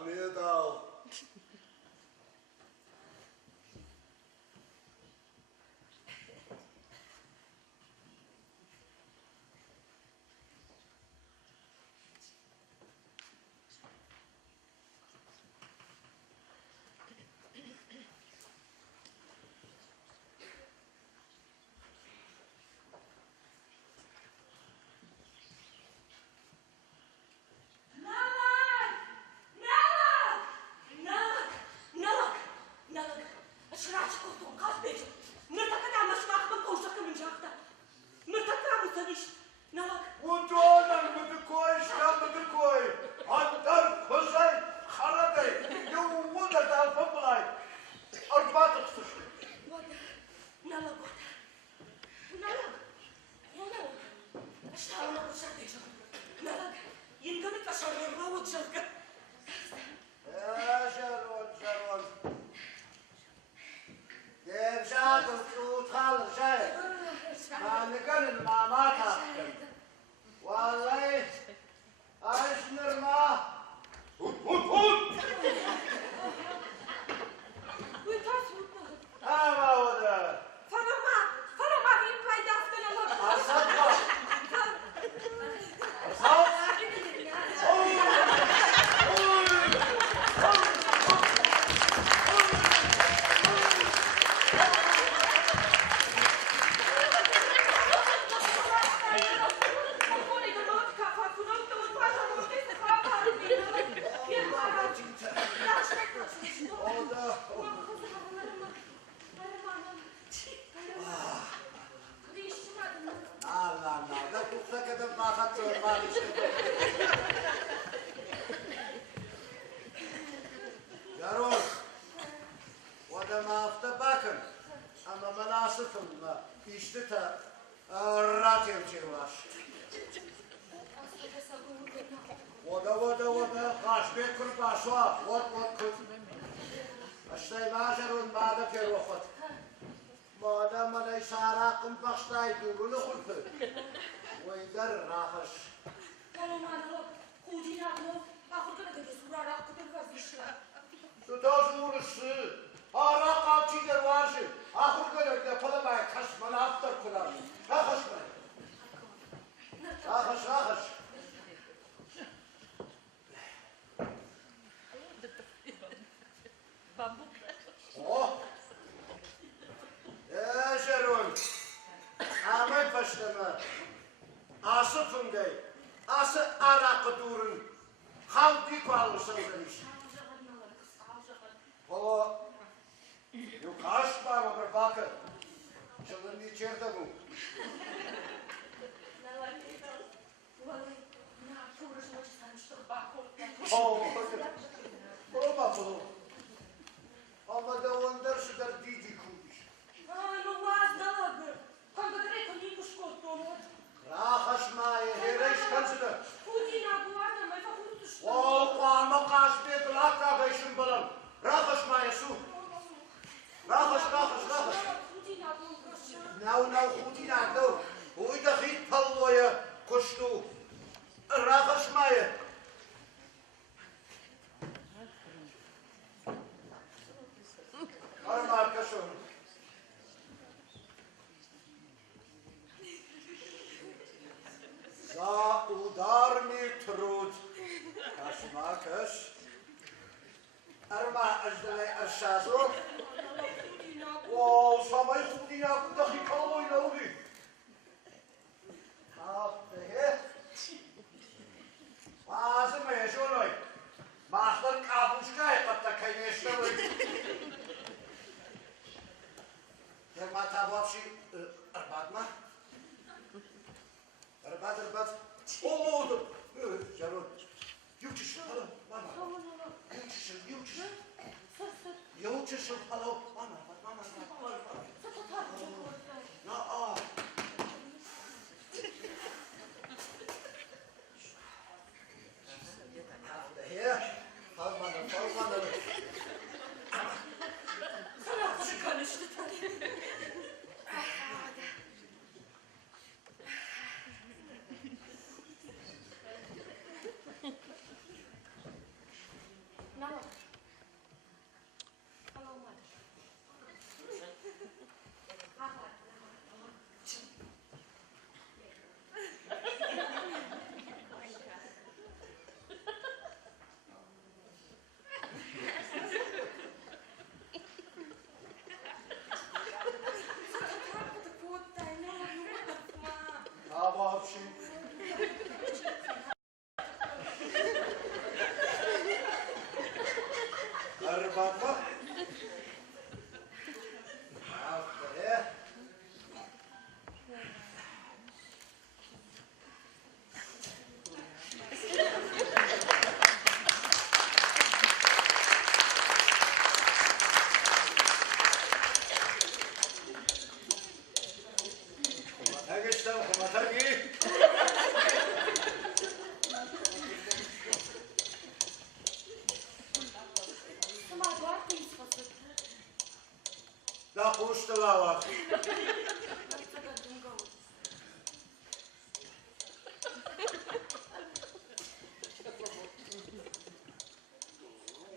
Meerdal. Yarol, o da hafta bakın. Ama münasıfımla işte ta rahat ölçeği var. O da kaçmaya kurbaşı var. Ot kut. Aştay maşarun bada kerofat. Madem bana işara kum baştay durunu kurtu. Oydar rahış. Kalomano, kudinakno, ahurkana da surara kudur vazişler. Tutoz uğruşsu. Ara kalçıdır varşı. Ahur gölükte palamaya kaçmanı haftar kurar. Rahış mı? Rahış. Oh! Şerun! Aman başlama! Ası fındey, ası arakı durun. Halkı kalmışsın demiş. O... Yok kaçma ama bir bakın. Çılın içeride bu. Oh! Proba bunu. Ama da onlar şudar dici kurmuş. Ну ладно, ладно. Когда Грека не пушкот, то вот. Rahaşmaya, hele işkansıdır. Кудинак, ладно, мы покуда что? O ama kaçmaya kulak takışın balım. Rahaşmaya su. Rahış. Кудинак, ну прошу. Nav hudinak nav. Uyda hit palloya koştu. Rahaşmaya. Arma arkası onu. Za udar mi trud. Kaşma kaş. Arma ajdalay aşağısı. O samay hudinak da hikalı oynalı. Aferin. Bazı meşhur oy. Mahlar kabuşka hatta kayneşte oy. Terma tabapşi arbatma. Arbat. Oo dur. Jarod. Yuçiş hala. Mama. Yuçiş. Yuçiş hala. Mama. Na a. Here. Falmadı. Sanatçı konuştu tabii. Ne var? Kalamadı. Tabapşi. Arbatma. Aferin. Kumatar ki. Da kuştala var.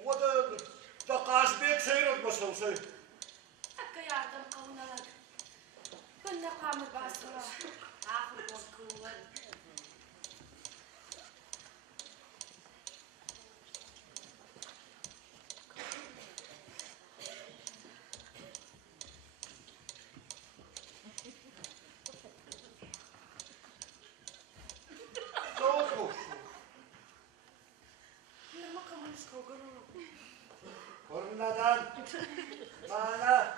O da kaçbek seyretmesin şey. Akka yardım kavunalar. Ben ne kamır basıla. Ahır boz kuvvet. Soğuk mu? Yirmi kamış kogurum. Kornadan bana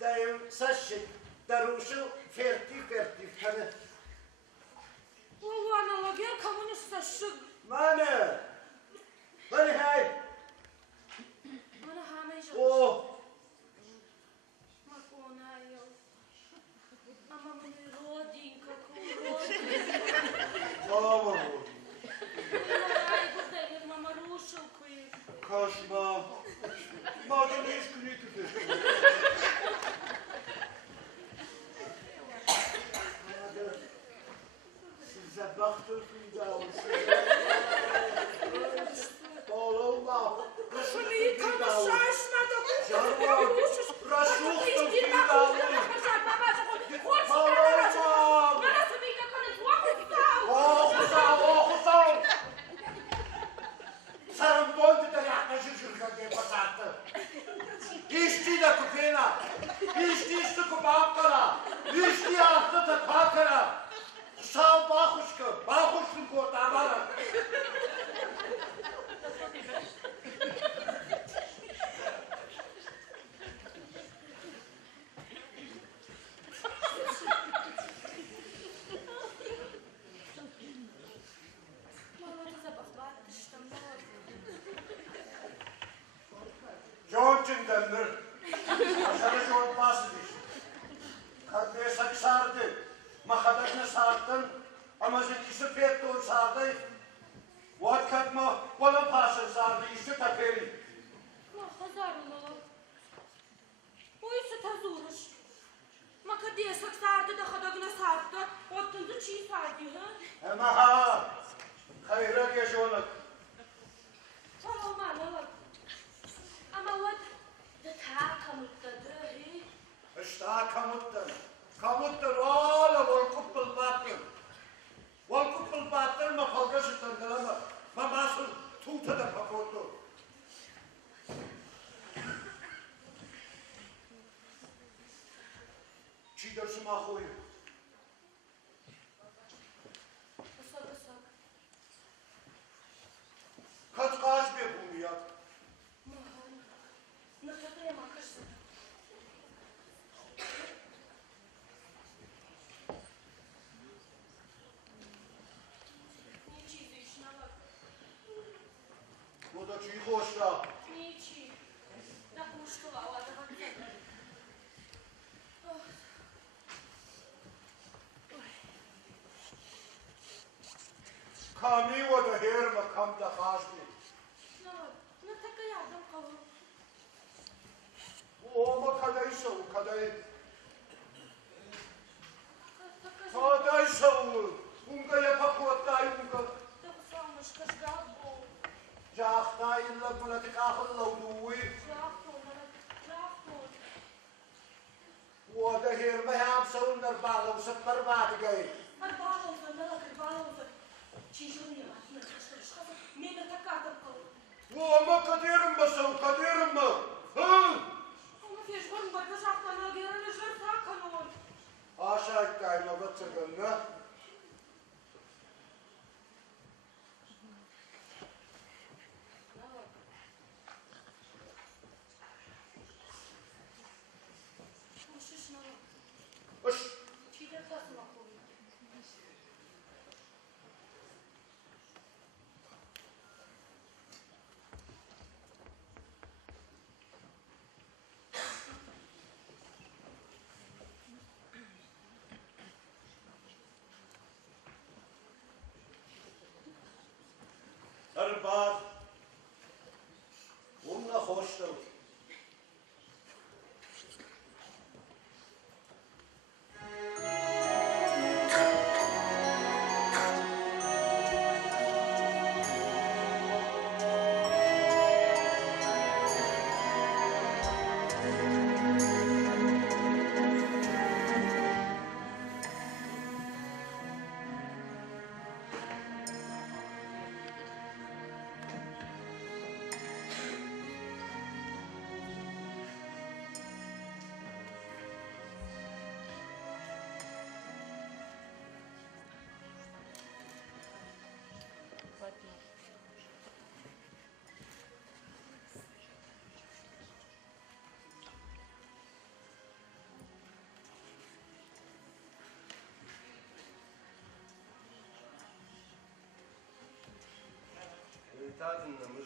dayım saçın daruşu fertif tanı. baştır fidavısı. Olma. Şunu yıkamış şaşmadı. Canım, raşuhtun fidavı. Okusal. Sarım dondu da yaklaşır şurada diye basattı. İşti de kupena. İşti kupakkala. İşti altı da pakala. Sağ bakuşkun kurtarmalı. Johnson denir. Aşağı John basmış. Kalbeye saç sardı. Makadakını sarttın. Ama zikisi petton sardı. Vat katma, bana pasın sardı. İşte taperi. Hazarlı. Bu işi tez uğraş. Maka diye sardı da kadagına sardı. Ottundu çiğ sardı. Ama ha. Hayra yaşanak. Tamam anladım. Ama o da ta kamıttadı. İşte Kamuttun oğlum volkuppul battın. Volkuppul battın mı kalka şıttın ama. Mamasın tuğta da pakotu. Çiğdersin ahoyu. Isak. Kaç kaç bir bunu ya. Ne kadar makasın. Ne çiğdi işine bak. Bu da çiğ hoşta. Ne çiğ. Ne kuştu var. Hadi bakalım. Kami o da herme kam da kaçtı. Ne taka yardım kalır. Oğma kadaysa o kaday. Kadaysa o. Bunga yapak otay bunga. Tıksanmış kışkak bu. Jahta illa buna tıkahılla uduvi. O da herme hem savunlar bağlı usatlar bağlı gayet. Hadi bağlı olsun. Çiğşini yapasın. Mene taka yardım kalır. Oğma kaderim mı? Hı? Ama feşkon bakış aklına gelene jör takan olur. Aşağı ittayla batırgınla. Hoş. Çiğde tasma koyuyor. Erbaz. Bununla hoştur. Tadında mı?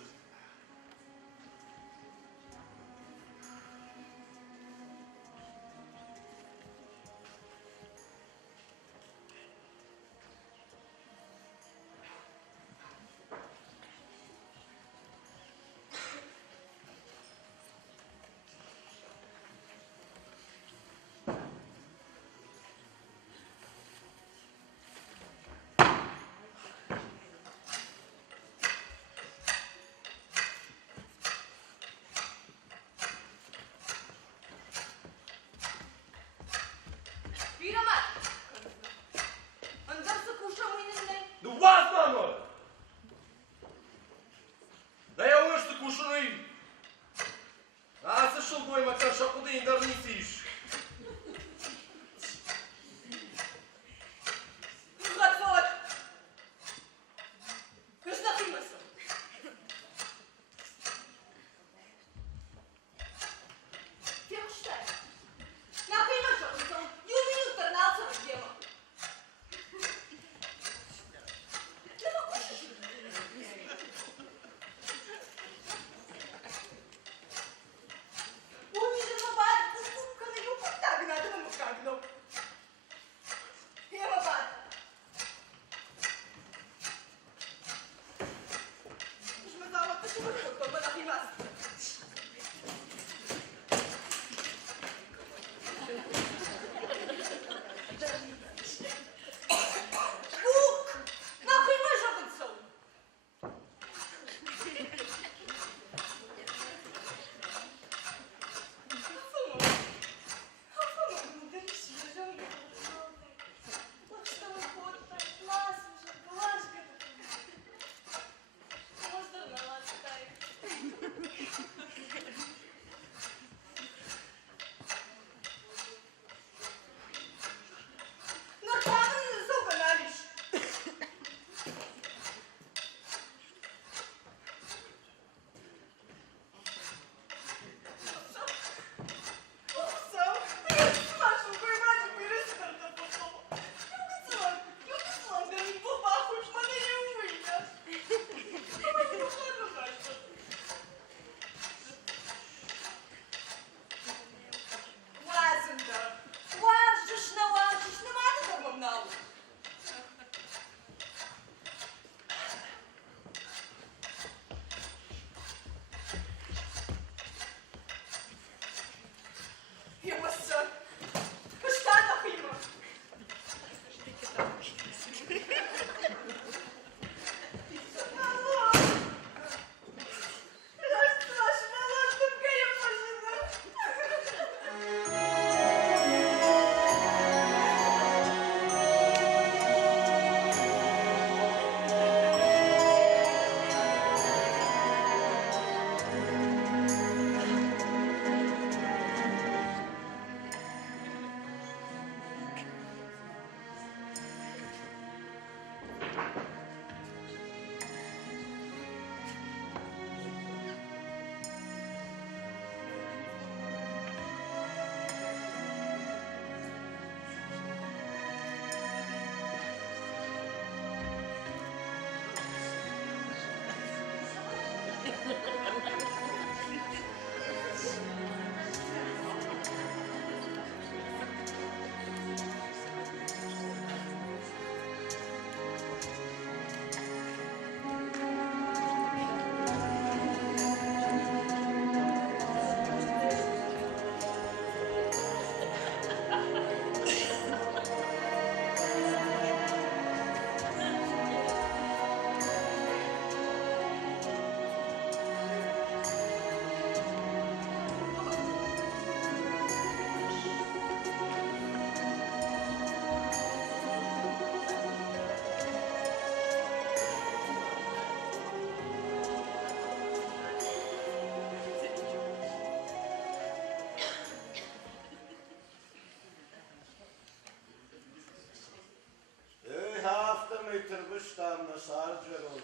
Terwistan Sargerol.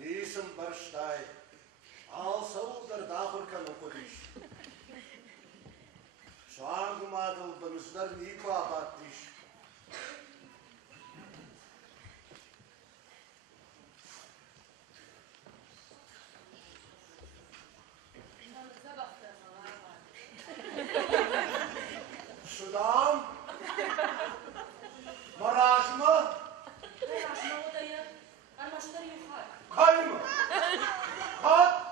Lesen Barstei. Also der Daverkan Okodish. Şangmadıl bınızlar nipa batmış. Sudan. Maraj mı? Kayma. Kat.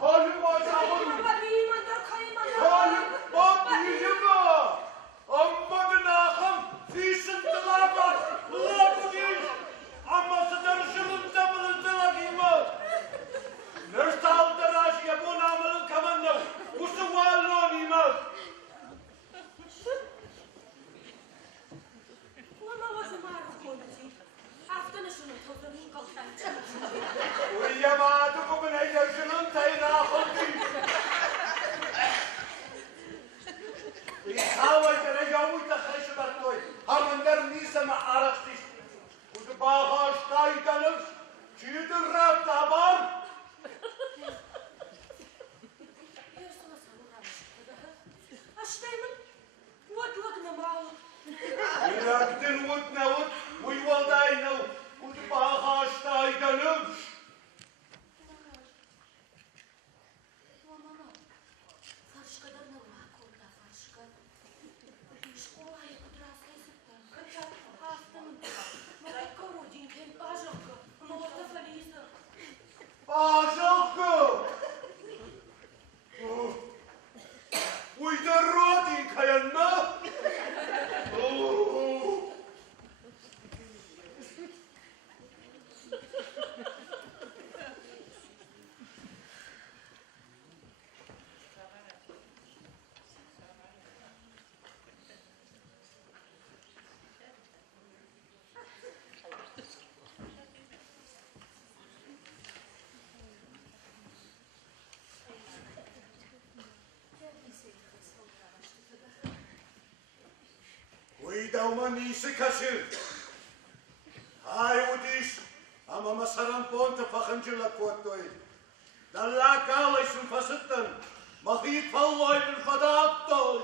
Kalım acabın. Kalım batıyım. Amma dınakım. Fişin dılabar. Lapkiş. Amma sıdırışımın zamının dılakimı. Nırsal dıraj yapın amılın kamanlı. Usuvallo nimaz. وياماتكم من هيجرجلون تاينا خلقي يحاول تنجاوي تخرج برتوي هم ندر نيسا مع عرفتيش وتباغاش تايدلش جيد الراب تابان ويلاكتن ودناوت ويوالداينو وتباغاش تايدلش Пожалуйста! Уйди, родинка, на! Uydama nisi kaşı. Hay udiş. Ama masaran ponta fakıncıla kuattoy. Dalla kalaysın fasıttın. Mahit falloydun fada attoy.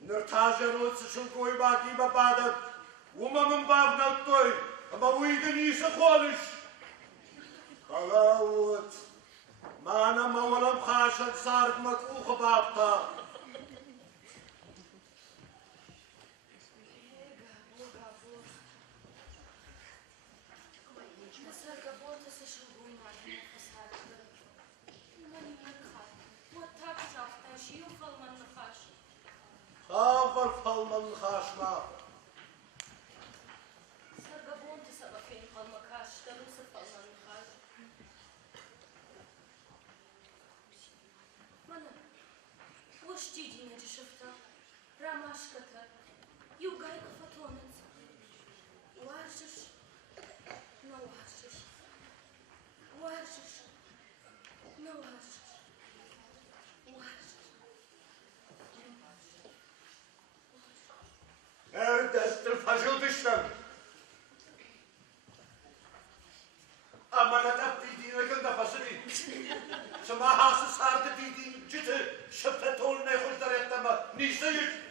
Nırtajan olsa şılkoy baki babadat. Umamın bağnattoy. Ama uydu nisi konuş. Kalavut. Mana mavalam khaşat sargmak uğu bağta. Kafar falman khaşma. Ромашка-то, югайка фотонец. Уажешь, наважешь. Уажешь, наважешь. Уажешь. Neredesin fajıldıştın? Amanat abdiğine gönde fasılı. Şama hası sardı dediğin cütü. Şıfet olmaya hoşlar etmeme. Nişte yüz.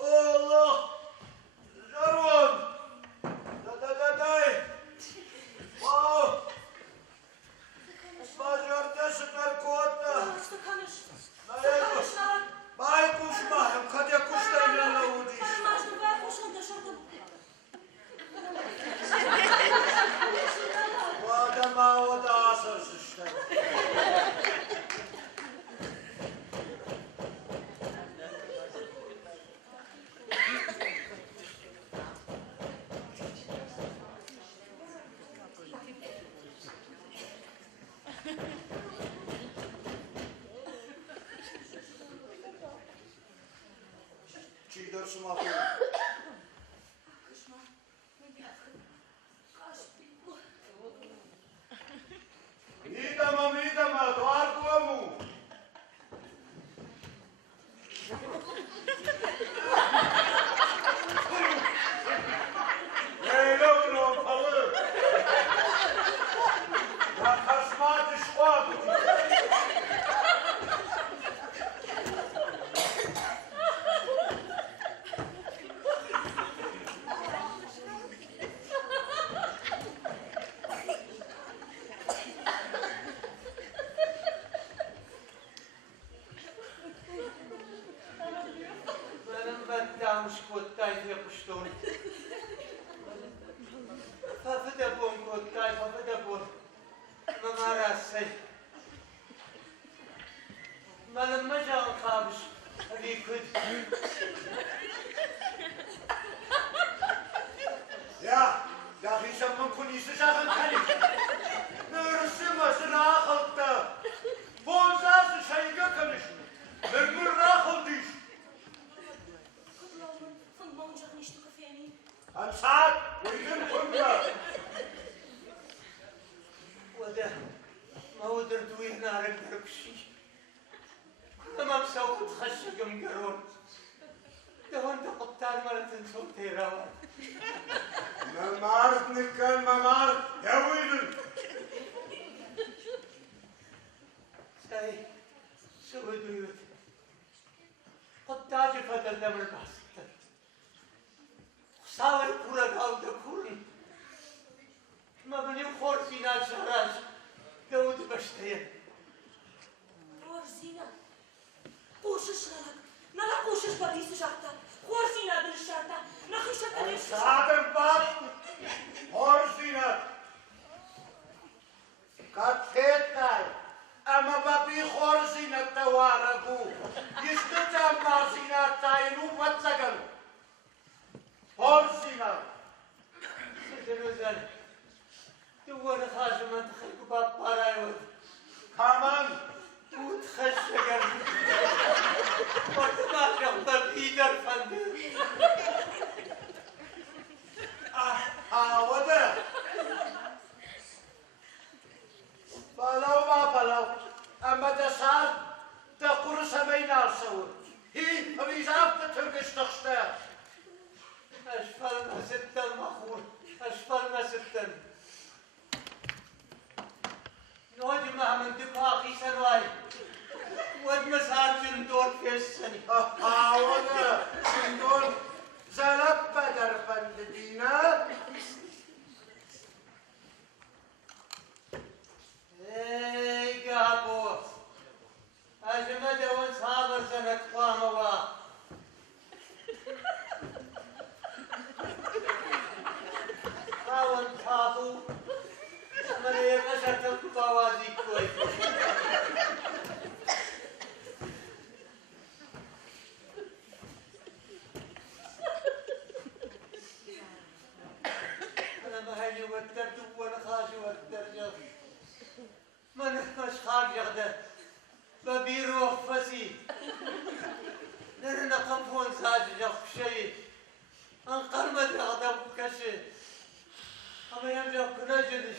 Allah! Jarvan! Day! Wow! Bacarda süper kuatla! Baykuş mahım, kadya kuş değilim. سماخو Kışma. Kaç bir ميدما دوار قومو ليلو فضل وخصمات شواب مش كوتاي في قشطون ففتبون كوتاي ففتبون ما مراسي ما لما جاء خابش ريكود يا أخي شمم كوني سجاغن خليك نرسم سنا خلطة بونزاز شيقة كنش نرمر راخل ديش Fınmam ucak neşti kafeni. أنساد ويدن كنبا وده ما هو دردويه نارك دربشي كل ما مسوي تخشق مقرون ده انت قبطان مرة صوت هيراوان ممارت نكال ممارت يا ويدن ساي سوي ديوت قطاج فتل نمر باسطة خساوي كورا داو دكورن ما بني خور فينا شراج داود بشتين Orzina. Koşuş nalak. Nalak koşuş badisi şartta. Orzina dil şartta. Nakışa kalış. أنساد بات هورسينات قد فيتاي أما بابي خورسينات توارقو يشتجا مارسينات تاينو باتساقل هورسينات سدروزان دوار خاجمان تخيق باب بارايوت كمان وتخشقر وتما شغبر بيدر فندر وده فلو ما فلو أما دسار تقول سمين أرسول هي فبيزاب تترقش تخشتها أشفر ما ستن مخور أشفر ما ستن نوجمع من دفاقي سنواي ود مسار جندور في السنة وده شندون زلب بدر فنددينا اي قابو أجمد وانصابر سنة قاموا قاون طابو من يقشر تبقوازي كويس أنا ما هيني ودرت وانا خاشي ودرجة من مش خارج يغدر ببيروح فسي لأننا قفون ساجي شيء انقرمت يغدر كشي أما يمجع كنا جلش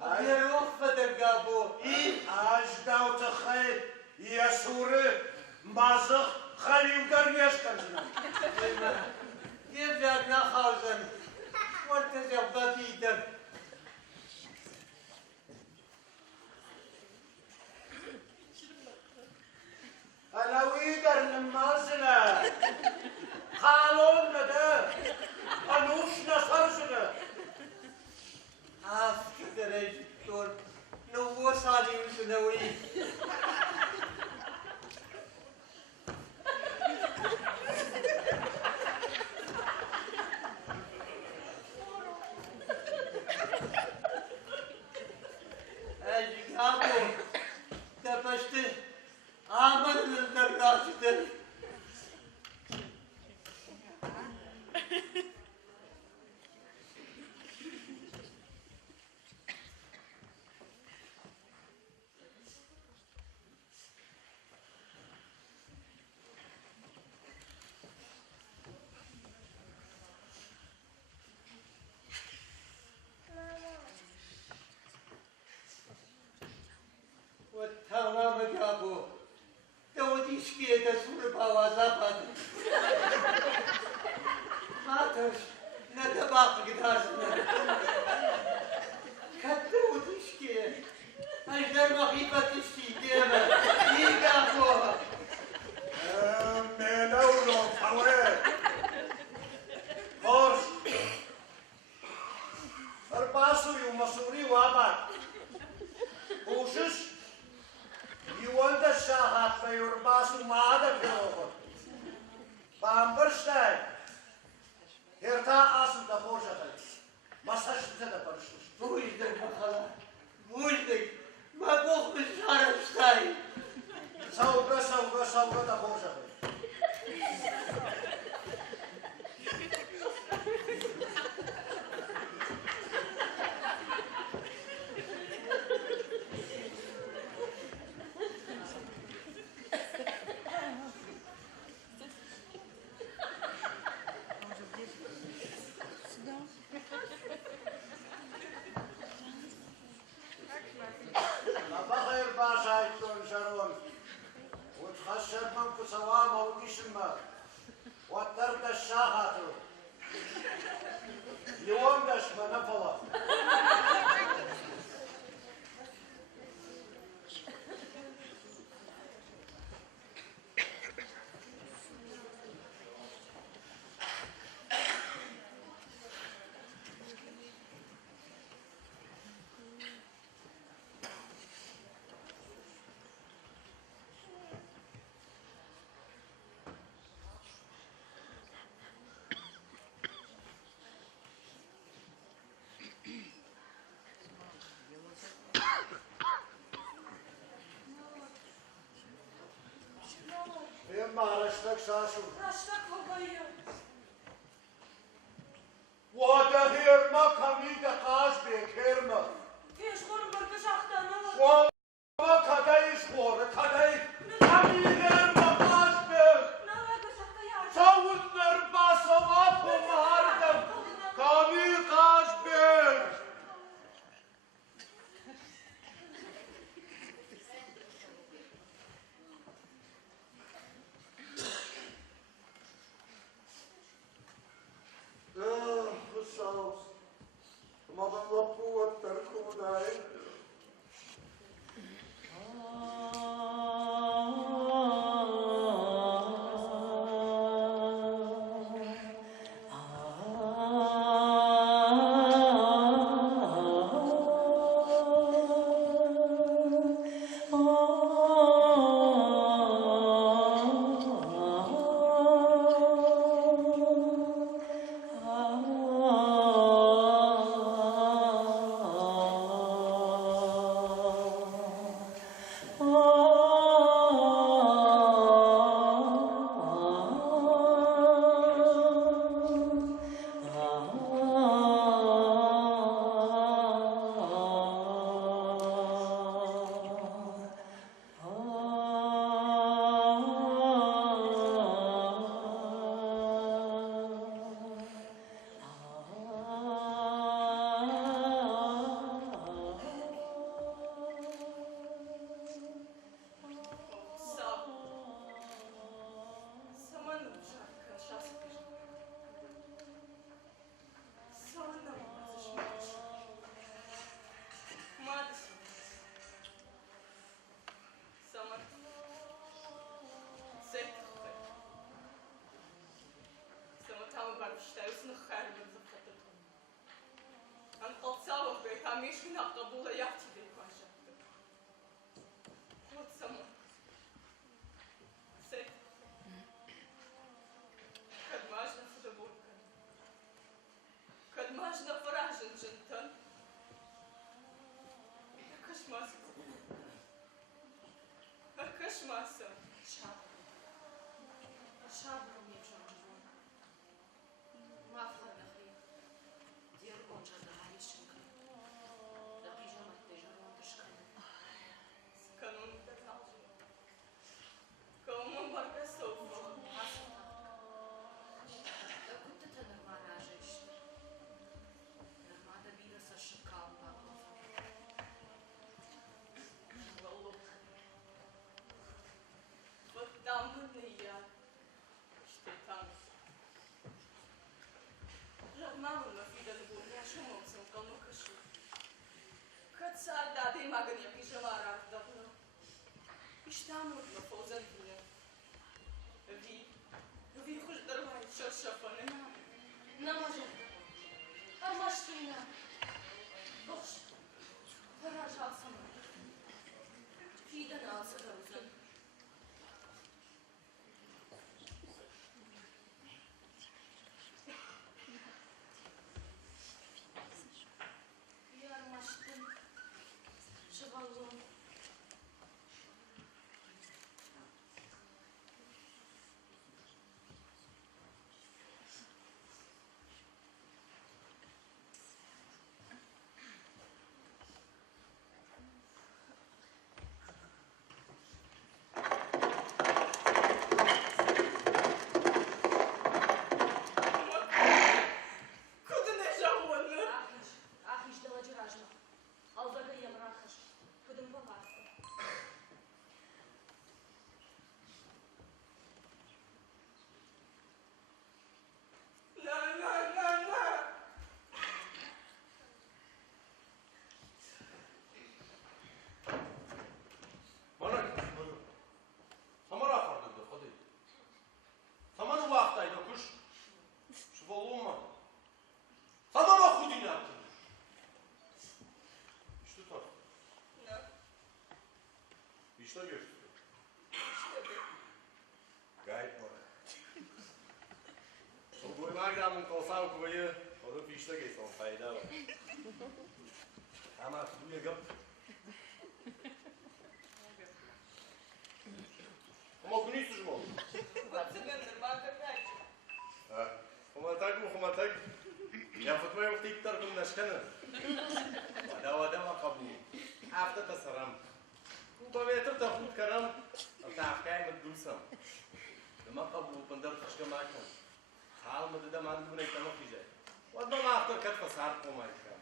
بيروح فدر قابو أجدا وتخيل يا سوري مازخ خلي وقرنيش كنزنا يرجع نخاوزن وارتجع بفيدر الويدر نمازنا قالون نده أنوش نصرزنا عاف كدر ايش دكتور نوو صالي وسنوي اجي قابو تبشت عامل للدراسة Chicago. Teodiskie te surpała zapad. Matoś, na tabak gdazne. Kat teodiskie. Aż darmo chyba tyści idziemy. Iga po. Menaulo, Pawe. Horst. Arbasuju masuri wabat. Usus. Yuanda shahat me urbasu maada kiro. Bamberstein. Herta asu da hoja da. Masaj da barışmış. Bujdek, machala. Bujdek. Ma Bóg mi szarabstaj. Savga da hoja da. بخير باشايتون شرون وتخشر منكو سوامة وديشمة وترد الشاخاتو يوم دشمة نفضة Maharashtra Shashu. Rashta kobayım. Wada hirma kamida qasbe kirma. Keş koru barkış aktanı. Wama kadai shkore kadai. Kamida hirma qasbe. Nala kışakta yardım. Savun nerba savat bu mahardam. Kami qasbe. Saus. Madam Lapu at Tarkudai. Adi magan ya piżamara dawno. Iż tam odno fozan wina. Vi خوش درمای شرشفانه نمازم اماشتینا باش هراج آسام فیدن آسکارزن yarmaştım şıvalım İşte görsün. Gayet var. Bu magramın kolsam kuvayı, o da fişte geçsin, fayda var. Ama bu yakıp. Ama bunu istiyorum oğlum. Humatak. Ya futbol yok deyip tarafım naşkanı. Vada ma kabu. Hafta tasarım. وبابا تاخذ كلام بتاع حكايه الدوسه لما قبل بندر تشكى معكم حال ما ده ما عندنا يتم في جاي وده ما افتر كتف صاركم معكم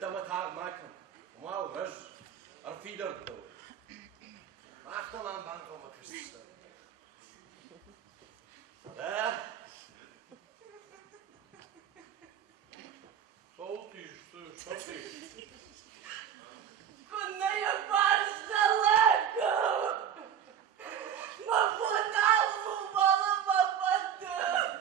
ده ما تعال معكم وما رج ارفيدر تو ما افتر عن بانكم ما كرشت لا صوتي صوتي كنا يبارزلكم ما فنالو بالا ما بدم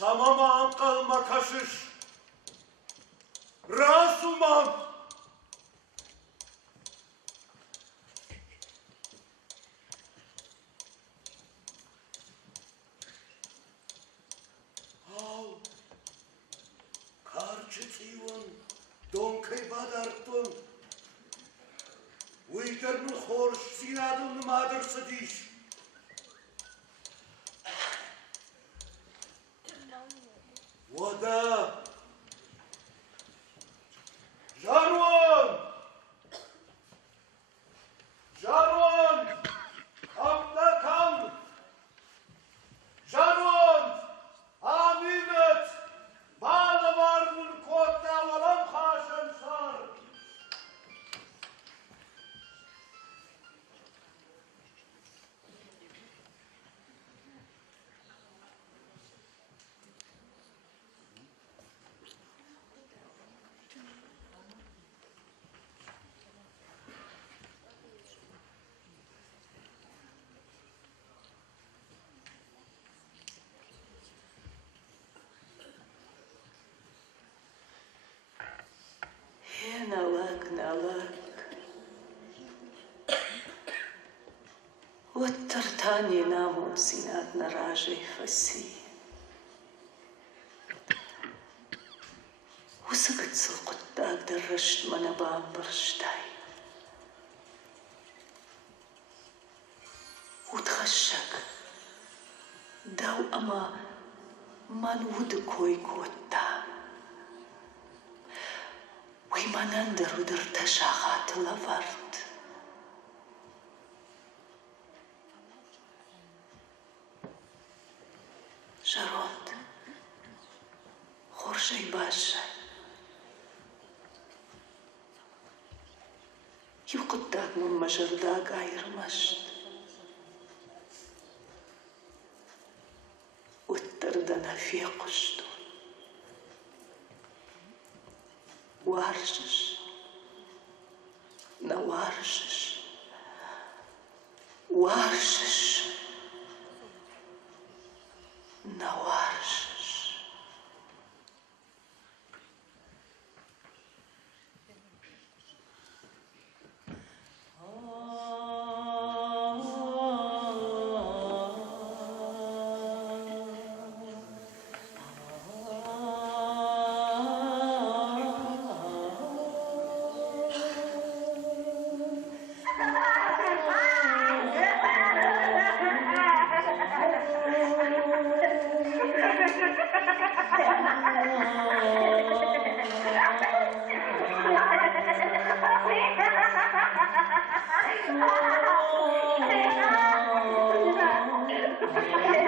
Samama kalma kaşış. Rasuman. Al. Karçıtıyın. Donkay badartın. Uydarın hoş sinadın madırsı diş. Voda. Jarvan. Jarvan. Kapta kal. Jarvan. Aminet. Bağlı varmın kotta valam kaşın sar. نالك والترتاني ناموا بسنادنا راجي فسي وسقط سوق الداق درشت من بام برشتاي وتخشك داو أما من كوي كوتا وما نندر ودر تشاخات لفرد شرود خورشي باشا يقداك من مجرداك غير مشت والتردنا في قشته وارشش نوارشش وارشش نوارشش Ha ha ha ha!